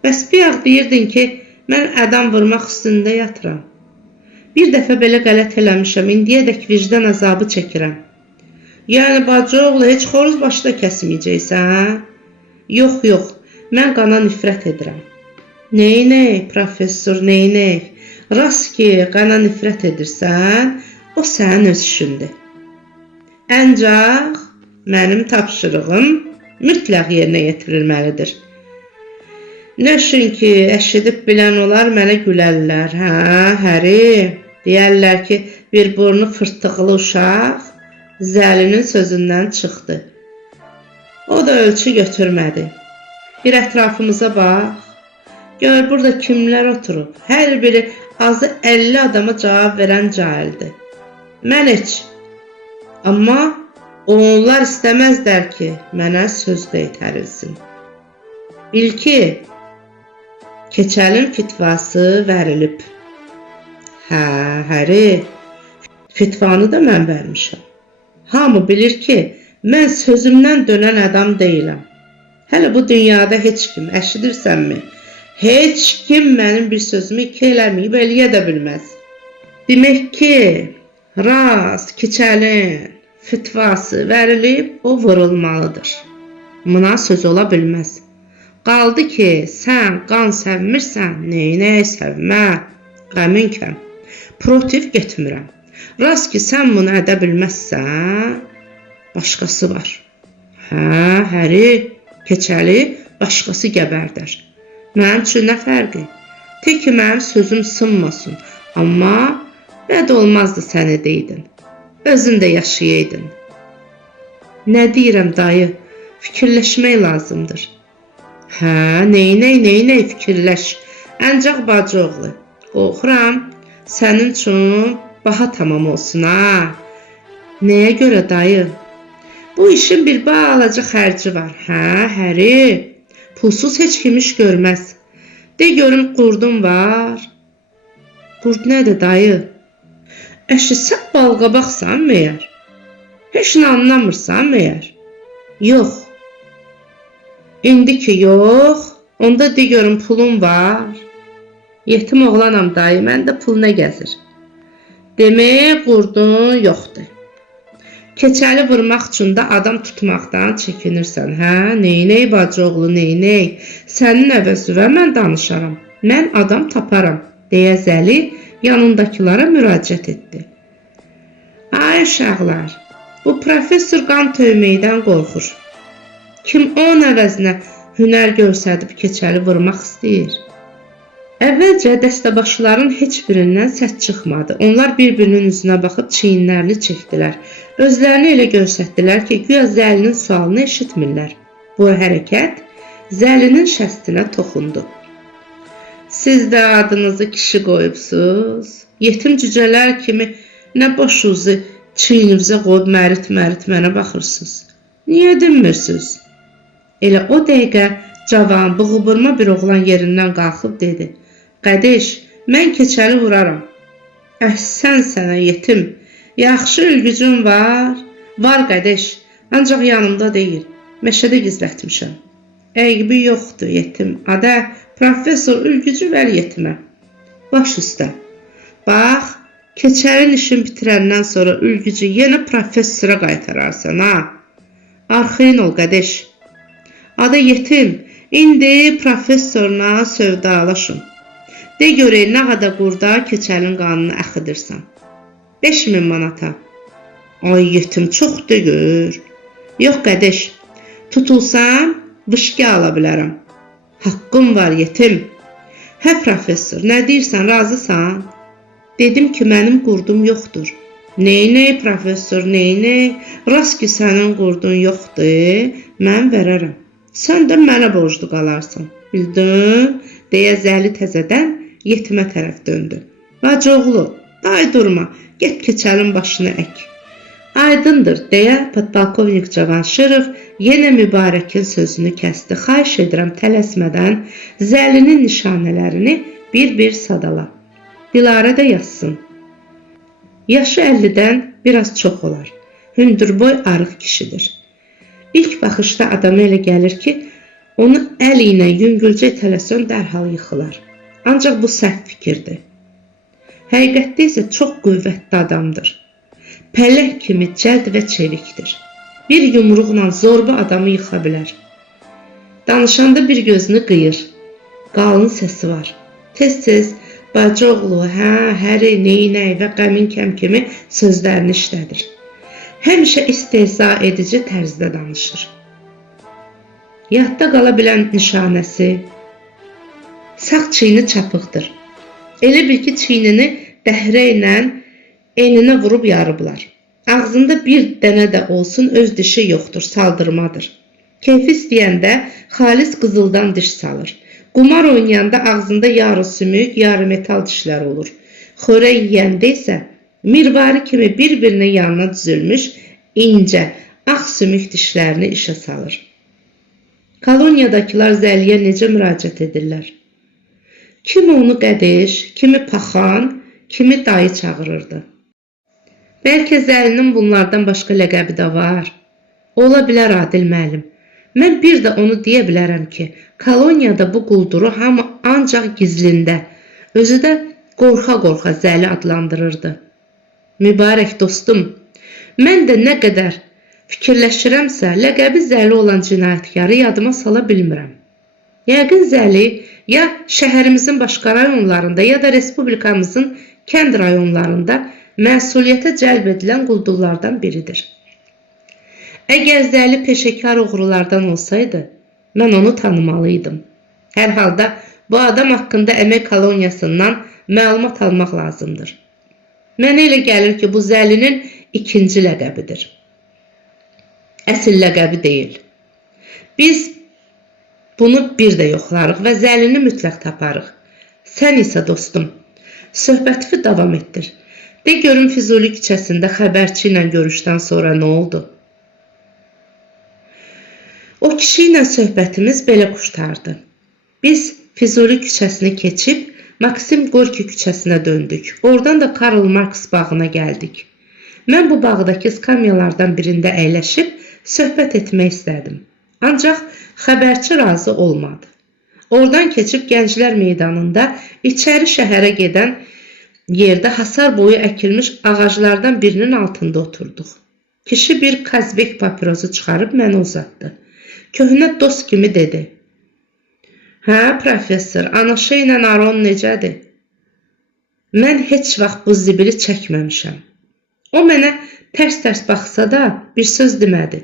Bəs bir ağ deyirdin ki, mən adam vurmaq üstündə yatıram. Bir dəfə belə qələt eləmişəm, indiyədək vicdan əzabı çəkirəm. Yəni bacıoğlu heç xoruz başda kəsməyəcəksən, hə? Yox, yox, mən qana nifrət edirəm. Neynək, professor, neynək? Rast ki, qana nifrət edirsən, o sənin öz işindir. Ancaq mənim tapşırığım mütləq yerinə yetirilməlidir. Nəşin ki, əşidib bilən olar, mənə gülərlər, hə, həri? Deyərlər ki, bir burnu fırtıqlı uşaq Zəlinin sözündən çıxdı. O da ölçü götürmədi. Bir ətrafımıza bax. Gör burada kimlər oturub. Hər biri azı 50 adama cavab verən cahildir. Mən heç. Amma onlar istəməzdər ki, mənə söz deytərilsin. Bil ki, keçəlin fitvası verilib. Hə, həri, fitvanı da mən vermişəm. Hamı bilir ki, mən sözümdən dönən adam deyiləm. Hələ bu dünyada heç kim, əşidirsənmi? Heç kim mənim bir sözümü iki eləməyib, eləyə də bilməz. Demək ki, rast keçəlin fitvası verilib, o vurulmalıdır. Buna söz ola bilməz. Qaldı ki, sən qan sevmirsən, neynək sevmə, qəminkəm. Protiv getmirəm. Rast ki, sən bunu edə bilməzsən, başqası var. Hə, həri, keçəli, başqası gəbərdər. Mənim üçün nə fərqi? Tək ki, mənim sözüm sınmasın. Amma bəd olmazdı sən edeydin. Özün də yaşayaydın. Nə deyirəm dayı? Fikirləşmək lazımdır. Hə, neynək fikirləş. Ancaq bacıoğlu, qorxuram, sənin üçün baha tamam olsun, ha. Nəyə görə dayı? Bu Bu işin bir balaca xərci var. Hə, Həri, pulsuz heç kim iş görməz. De görüm qurdun var. Qurd nədir dayı? Əşi, sən balqabaqsan məyər? Heç nə anlamırsan məyər? Yox. İndi ki yox, onda de görüm pulun var. Yetim oğlanam dayı, məndə pul nə gəzir? Demək qurdun yoxdur. Keçəli vurmaq üçün də adam tutmaqdan çəkinirsən, hə? Neynək bacıoğlu, neynək? Sənin əvəzüvə mən danışaram. Mən adam taparam, deyə Zəli yanındakilara müraciət etdi. Ay uşaqlar, bu professor qan töyməkdən qorxur. Kim onun əvəzinə hünər göstərib keçəli vurmaq istəyir? Əvvəlcə dəstəbaşıların heç birindən səs çıxmadı. Onlar bir-birinin üzünə baxıb çiyinlərini çəkdilər. Özlərini elə göstərdilər ki, güya Zəlinin sualını eşitmirlər. Bu hərəkət Zəlinin şəstinə toxundu. Siz də adınızı kişi qoyubsuz. Yetim cücələr kimi nə başınızı çiyninizə qoyub mərit-mərit mənə baxırsınız. Niyə dinmirsiniz? Elə o dəqiqə cavan, bığıburma bir oğlan yerindən qalxıb dedi. Qədiş, mən keçəli vuraram. Əhsən sənə yetim, yaxşı ülgücün var. Var qədiş, ancaq yanımda deyil, meşədə gizlətmişəm. Əybi yoxdur yetim, adə, professor ülgücü ver yetimə. Baş üstə. Bax, keçəlin işin bitirəndən sonra ülgücü yenə professora qaytararsan, ha? Arxayın ol qədiş. Adə yetim, indi professorla sövdalaşın. De görək nə qədər qurda keçəlin qanını əxidirsən. 5000 manata. Ay yetim, çox de gör. Yox qədiş, tutulsam, vışqı ala bilərəm. Haqqım var yetim. Hə professor, nə deyirsən, razısan? Dedim ki, mənim qurdum yoxdur. Neynək professor, neynək? Rast ki, sənin qurdun yoxdur, mən verərəm. Sən də mənə borclu qalarsan. Bildin? Deyə Zəli təzədən yetimə tərəf döndü. Bacıoğlu, day durma, get keçəlin başını ək. Aydındır, deyə podpolkovnik Cavanşirov yenə Mübarəkin sözünü kəsdi. Xahiş edirəm tələsmədən Zəlinin nişanələrini bir-bir sadala. Dilarə də yazsın. Yaşı 50-dən biraz çox olar. Hündürboy arıq kişidir. İlk baxışda adama elə gəlir ki, onu əl ilə yüngülcə itələsən dərhal yıxılar. Ancaq bu səhv fikirdir. Həqiqətdə isə çox qüvvətli adamdır. Pələk kimi cəld və çevikdir. Bir yumruqla zorba adamı yıxa bilər. Danışanda bir gözünü qıyır. Qalın səsi var. Tez-tez bacıoğlu, hə, həri, neynək və qəmin kəm kimi sözlərini işlədir. Həmişə istehza edici tərzdə danışır. Yadda qala bilən nişanəsi, sağ çiyini çapıqdır. Elə bil ki, çiynini dəhrə ilə eninə vurub yarıblar. Ağzında bir dənə də olsun öz dişi yoxdur, saldırmadır. Keyfi istəyəndə xalis qızıldan diş salır. Qumar oynayanda ağzında yarı sümük, yarı metal dişlər olur. Xörək yeyəndə isə mirvari kimi bir-birinin yanına düzülmüş, incə, ağ sümük dişlərini işə salır. Koloniyadakılar Zəliyə necə müraciət edirlər? Kimi onu qədiş, kimi paxan, kimi dayı çağırırdı. Bəlkə Zəlinin bunlardan başqa ləqəbi də var. Ola bilər Adil müəllim. Mən bir də onu deyə bilərəm ki, koloniyada bu qulduru hamı ancaq gizlində, özü də qorxa-qorxa Zəli adlandırırdı. Mübarək dostum, mən də nə qədər fikirləşirəmsə, ləqəbi Zəli olan cinayətkarı yadıma sala bilmirəm. Yəqin Zəli ya şəhərimizin başqa rayonlarında, ya da respublikamızın kənd rayonlarında məsuliyyətə cəlb edilən quldurlardan biridir. Əgər Zəli peşəkar oğrulardan olsaydı, mən onu tanımalıydım. Hər halda bu adam haqqında əmək koloniyasından məlumat almaq lazımdır. Mənə elə gəlir ki, bu Zəlinin ikinci ləqəbidir. Əsl ləqəbi deyil. Biz bunu bir də yoxlarıq və Zəlini mütləq taparıq. Sən isə dostum, söhbəti davam etdir. De görüm Füzuli küçəsində xəbərçi ilə görüşdən sonra nə oldu? kişi ilə söhbətimiz belə qurtardı. Biz Füzuli küçəsini keçib Maksim Gorki küçəsinə döndük. Oradan da Karl Marx bağına gəldik. Mən bu bağdakı skamyalardan birində əyləşib söhbət etmək istədim. Ancaq xəbərçi razı olmadı. Oradan keçib Gənclər meydanında içəri şəhərə gedən yerdə hasar boyu əkilmiş ağaclardan birinin altında oturduq. Kişi bir Kazbek papirosu çıxarıb mənə uzatdı. Köhnə dost kimi dedi. Hə, professor, anaşı ilə Aron necədir? Mən heç vaxt bu zibili çəkməmişəm. O mənə tərs-tərs baxsa da bir söz demədi.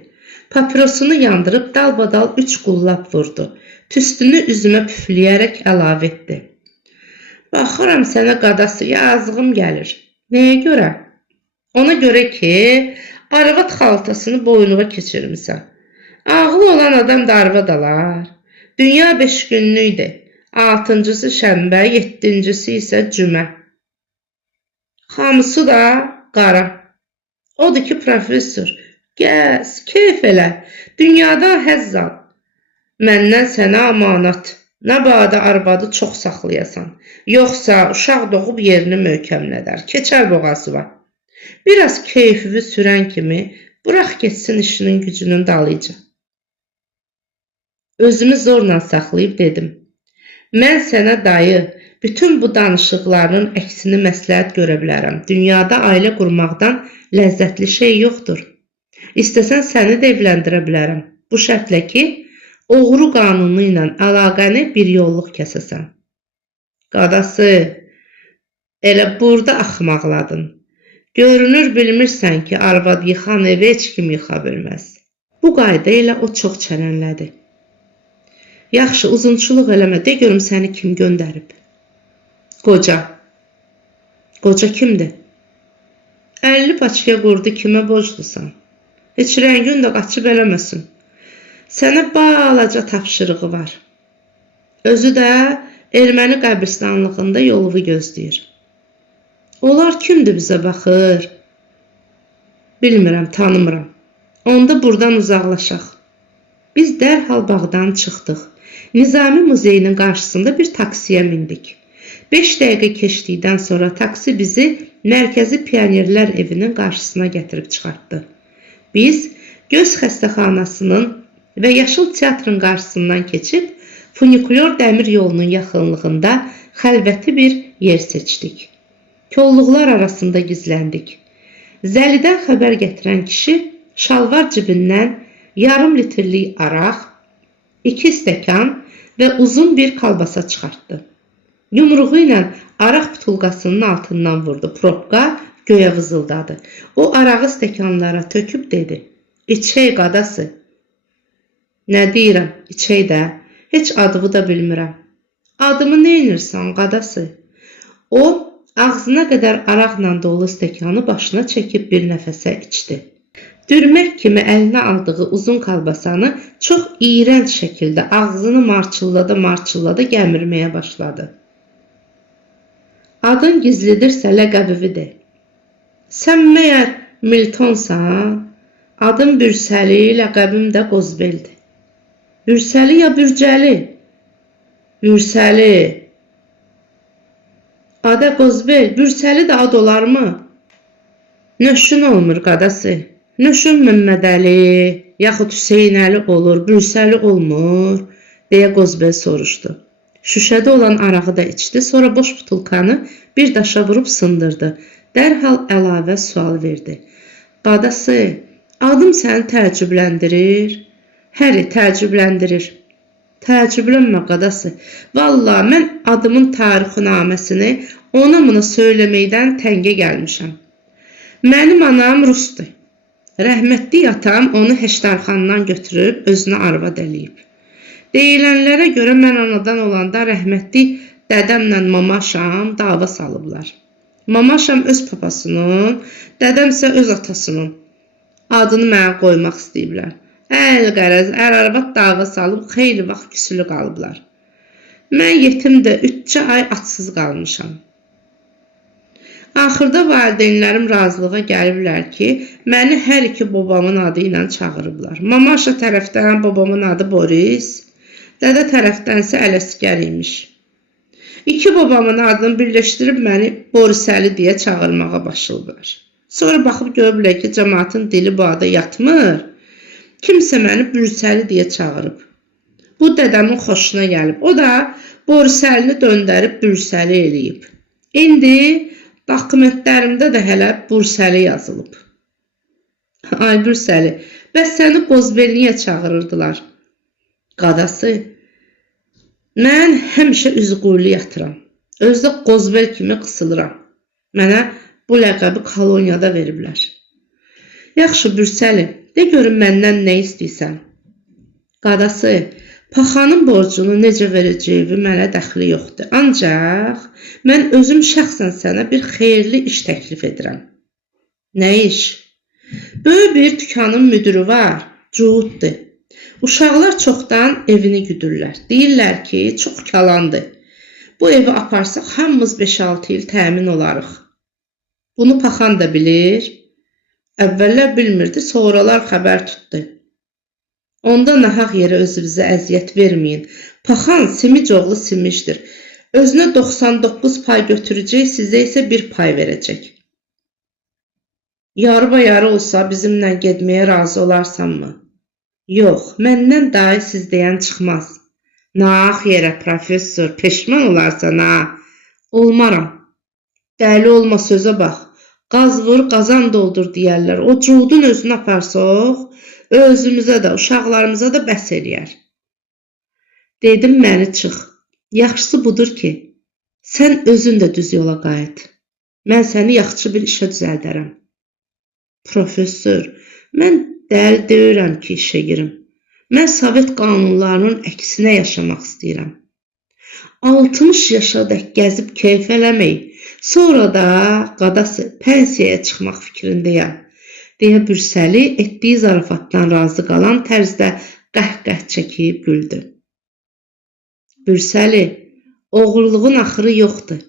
Papirosunu yandırıb dalbadal 3 qullab vurdu. Tüstünü üzümə püfləyərək əlavə etdi. Baxıram sənə qadası, yazığım gəlir. Nəyə görə? Ona görə ki, arvad xaltasını boynuğa keçirmisən. Ağlı olan adam da arvad alar. Dünya 5 günlükdür. 6-cısı şənbə, 7-cisi isə cümə. Hamısı da qara. Odur ki, professor, gəz, keyf elə. Dünyada həzz al. Məndən sənə amanat. Nə bağda arvadı çox saxlayasan. Yoxsa uşaq doğub yerini möhkəmlədər. Keçər boğazı var. Biraz keyfivi sürən kimi bıraq geçsin işinin gücünün dalıca. Özümü zorla saxlayıb dedim. Mən sənə dayı, bütün bu danışıqlarının əksini məsləhət görə bilərəm. Dünyada ailə qurmaqdan ləzzətli şey yoxdur. İstəsən səni də evləndirə bilərəm. Bu şərtlə ki, oğru qanunu ilə əlaqəni bir yolluq kəsəsən. Qadası, elə burada axmaqladın. Görünür bilmirsən ki, arvad yıxan evi heç kim yıxa bilməz. Bu qayda ilə o çox çərənlədi. Yaxşı, uzunçuluq eləmə, de görüm səni kim göndərib. Qoca. Qoca kimdir? 50 paçkaya qurdu, kimə borclusan? Heç rəngin də qaçıb eləməsin. Sənə balaca tapşırığı var. Özü də erməni qəbristanlığında yoluvu gözləyir. Onlar kimdir bizə baxır? Bilmirəm, tanımıram. Onda buradan uzaqlaşaq. Biz dərhal bağdan çıxdıq. Nizami muzeyinin qarşısında bir taksiyə mindik. 5 dəqiqə keçdikdən sonra taksi bizi mərkəzi pionerlər evinin qarşısına gətirib çıxartdı. Biz göz xəstəxanasının və yaşıl teatrın qarşısından keçib funikulyör dəmir yolunun yaxınlığında xəlvəti bir yer seçdik. Kolluqlar arasında gizləndik. Zəlidən xəbər gətirən kişi şalvar cibindən yarım litrlik araq, 2 stəkan və uzun bir kalbasa çıxartdı. Yumruğu ilə araq butulqasının altından vurdu. Probka göyə vızıldadı. O arağı stəkanlara töküb dedi. İçək qadası. Nə deyirəm, içək də. Heç adımı da bilmirəm. Adımı neynirsən qadası? O ağzına qədər araqla dolu stəkanı başına çəkib bir nəfəsə içdi. Dürmək kimi əlinə aldığı uzun kalbasanı çox iyrənc şəkildə ağzını marçıllada gəmirməyə başladı. Adın gizlidirsə ləqəbividir. Sən məyər Miltonsan? Adım Bürsəli, ləqəbim də Qozbeldir. Bürsəli ya Bürcəli? Bürsəli. Adə Qozbel, Bürsəli də ad olarmı? Nöşün olmur qadası. Nöşün Məmmədəli, yaxud Hüseynəli olur, Bürsəli olmur, deyə Qozbel soruşdu. Şüşədə olan arağı da içdi, sonra boş butulkanı bir daşa vurub sındırdı. Dərhal əlavə sual verdi. Qadası, adım səni təəccübləndirir? Həri, təəccübləndirir. Təəccüblənmə qadası. Vallahi, mən adımın tarixnaməsini ona-buna söyləməkdən təngə gəlmişəm. Mənim anam Rusdur. Rəhmətli atam onu Heşdarxandan götürüb özünə arvad eləyib. Deyilənlərə görə mən anadan olanda rəhmətli dədəmlə mamaşam dava salıblar. Mamaşam öz papasının, dədəmsə öz atasının adını mənə qoymaq istəyiblər. Əl-qərəz, ər-arvad dava salıb xeyli vaxt küsülü qalıblar. Mən yetim də 3 ay atsız qalmışam. Axırda valideynlərim razılığa gəliblər ki, məni hər iki babamın adı ilə çağırıblar. Mamaşa tərəfdən babamın adı Boris, dədə tərəfdənsə Ələsgər imiş. İki babamın adını birləşdirib məni Borisəli deyə çağırmağa başlayıblar. Sonra baxıb görüblər ki, cəmaatın dili bu ada yatmır. Kimsə məni Bürsəli deyə çağırıb. Bu dədəmin xoşuna gəlib. O da Borisəlini döndərib Bürsəli eləyib. İndi dokumentlərimdə də hələ Bursəli yazılıb. Ay Bürsəli, bəs səni Qozbel niyə çağırırdılar? Qadası, mən həmişə üzü qoylu yatıram. Özdə Qozbel kimi qısılıram. Mənə bu ləqəbi koloniyada veriblər. Yaxşı Bürsəli, de görün məndən nə istəyirsən? Qadası, paxanın borcunu necə verəcəyi mənə dəxli yoxdur. Ancaq mən özüm şəxsən sənə bir xeyirli iş təklif edirəm. Nə iş? Böyük bir dükkanın müdürü var, Cuhuddur. Uşaqlar çoxdan evini güdürlər. Deyirlər ki, çox kalandır. Bu evi aparsaq hamımız 5-6 il təmin olarıq. Bunu paxan da bilir. Əvvəllər bilmirdi, sonralar xəbər tutdu. Onda nahaq yerə özünüzə əziyyət verməyin. Paxan Simicoğlu Simicdir. Özünə 99 pay götürəcək, sizə isə 1 pay verəcək. Yarı-yarı olsa bizimlə getməyə razı olarsanmı? Yox, məndən dahi siz deyən çıxmaz. Nahaq yerə professor, peşman olarsan ha. Olmaram. Dəli olma sözə bax. Qaz vur, qazan doldur deyərlər. O cuhudun özünü aparsaq, özümüzə də, uşaqlarımıza da bəs eləyər. Dedim, məni çıx. Yaxşısı budur ki, sən özün də düz yola qayıt. Mən səni yaxşı bir işə düzəldərəm. Professor, mən dəli deyirəm ki, işə girim. Mən Sovet qanunlarının əksinə yaşamaq istəyirəm. 60 yaşadək gəzib keyf eləmək, sonra da qadası pensiyaya çıxmaq fikrindəyəm. Deyə Bürsəli etdiyi zarafatdan razı qalan tərzdə qəhqəh çəkib güldü. Bürsəli, oğurluğun axırı yoxdur.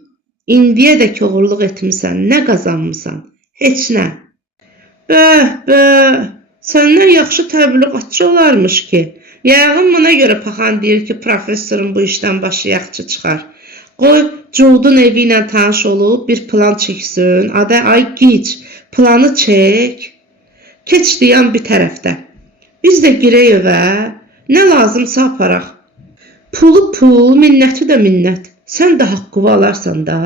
İndiyədək oğurluq etmisən, nə qazanmısan? Heç nə. Bəh, sənlər yaxşı təbliğatçı olarmış ki. Yəqin buna görə paxan deyir ki, professorun bu işdən başı yaxşı çıxar. Qoy, Cuhudun evi ilə tanış olub, bir plan çəksin. Adı ay gic, planı çək. Keç deyən bir tərəfdə. Biz də girək evə, nə lazımsa aparaq. Pulu pul, minnəti də minnət. Sən də haqqı alarsan da,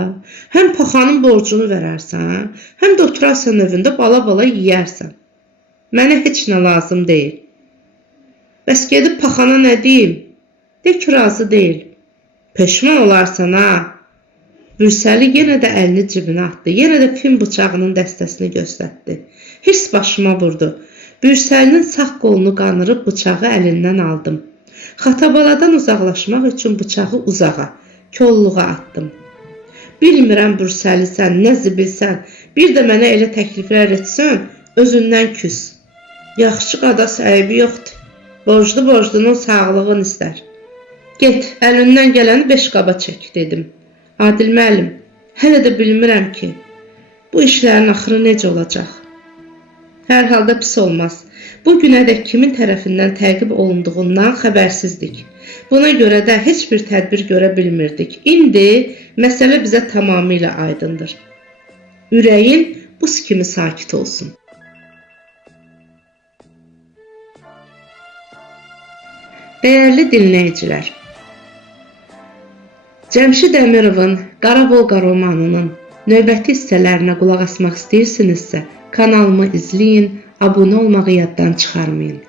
həm paxanın borcunu verərsən, həm də oturarsan evində bala-bala yeyərsən. Mənə heç nə lazım deyil. Bəs gedib paxana nə deyim? De ki, razı deyil. Peşman olarsan ha. Bürsəli yenə də əlini cibinə atdı. Yenə də film bıçağının dəstəsini göstərdi. Hirs başıma vurdu. Bürsəlinin sağ qolunu qanırıb bıçağı əlindən aldım. Xatabaladan uzaqlaşmaq üçün bıçağı uzağa, kolluğa atdım. Bilmirəm Bürsəli sən, nə zibilsən, bir də mənə elə təkliflər etsən, özündən küs. Yaxşı qadas əybi yoxdur. Borclunun sağlığını istər. Get, əlindən gələni 5 qaba çək, dedim. Adil müəllim, hələ də bilmirəm ki, bu işlərin axırı necə olacaq? Hər halda pis olmaz. Bu günədək kimin tərəfindən təqib olunduğundan xəbərsizdik. Buna görə də heç bir tədbir görə bilmirdik. İndi məsələ bizə tamamilə aydındır. Ürəyin buz kimi sakit olsun. Dəyərli dinləyicilər, Cəmşid Əmirovun Qara Volqa romanının növbəti hissələrinə qulaq asmaq istəyirsinizsə, kanalımı izləyin, abunə olmağı yaddan çıxarmayın.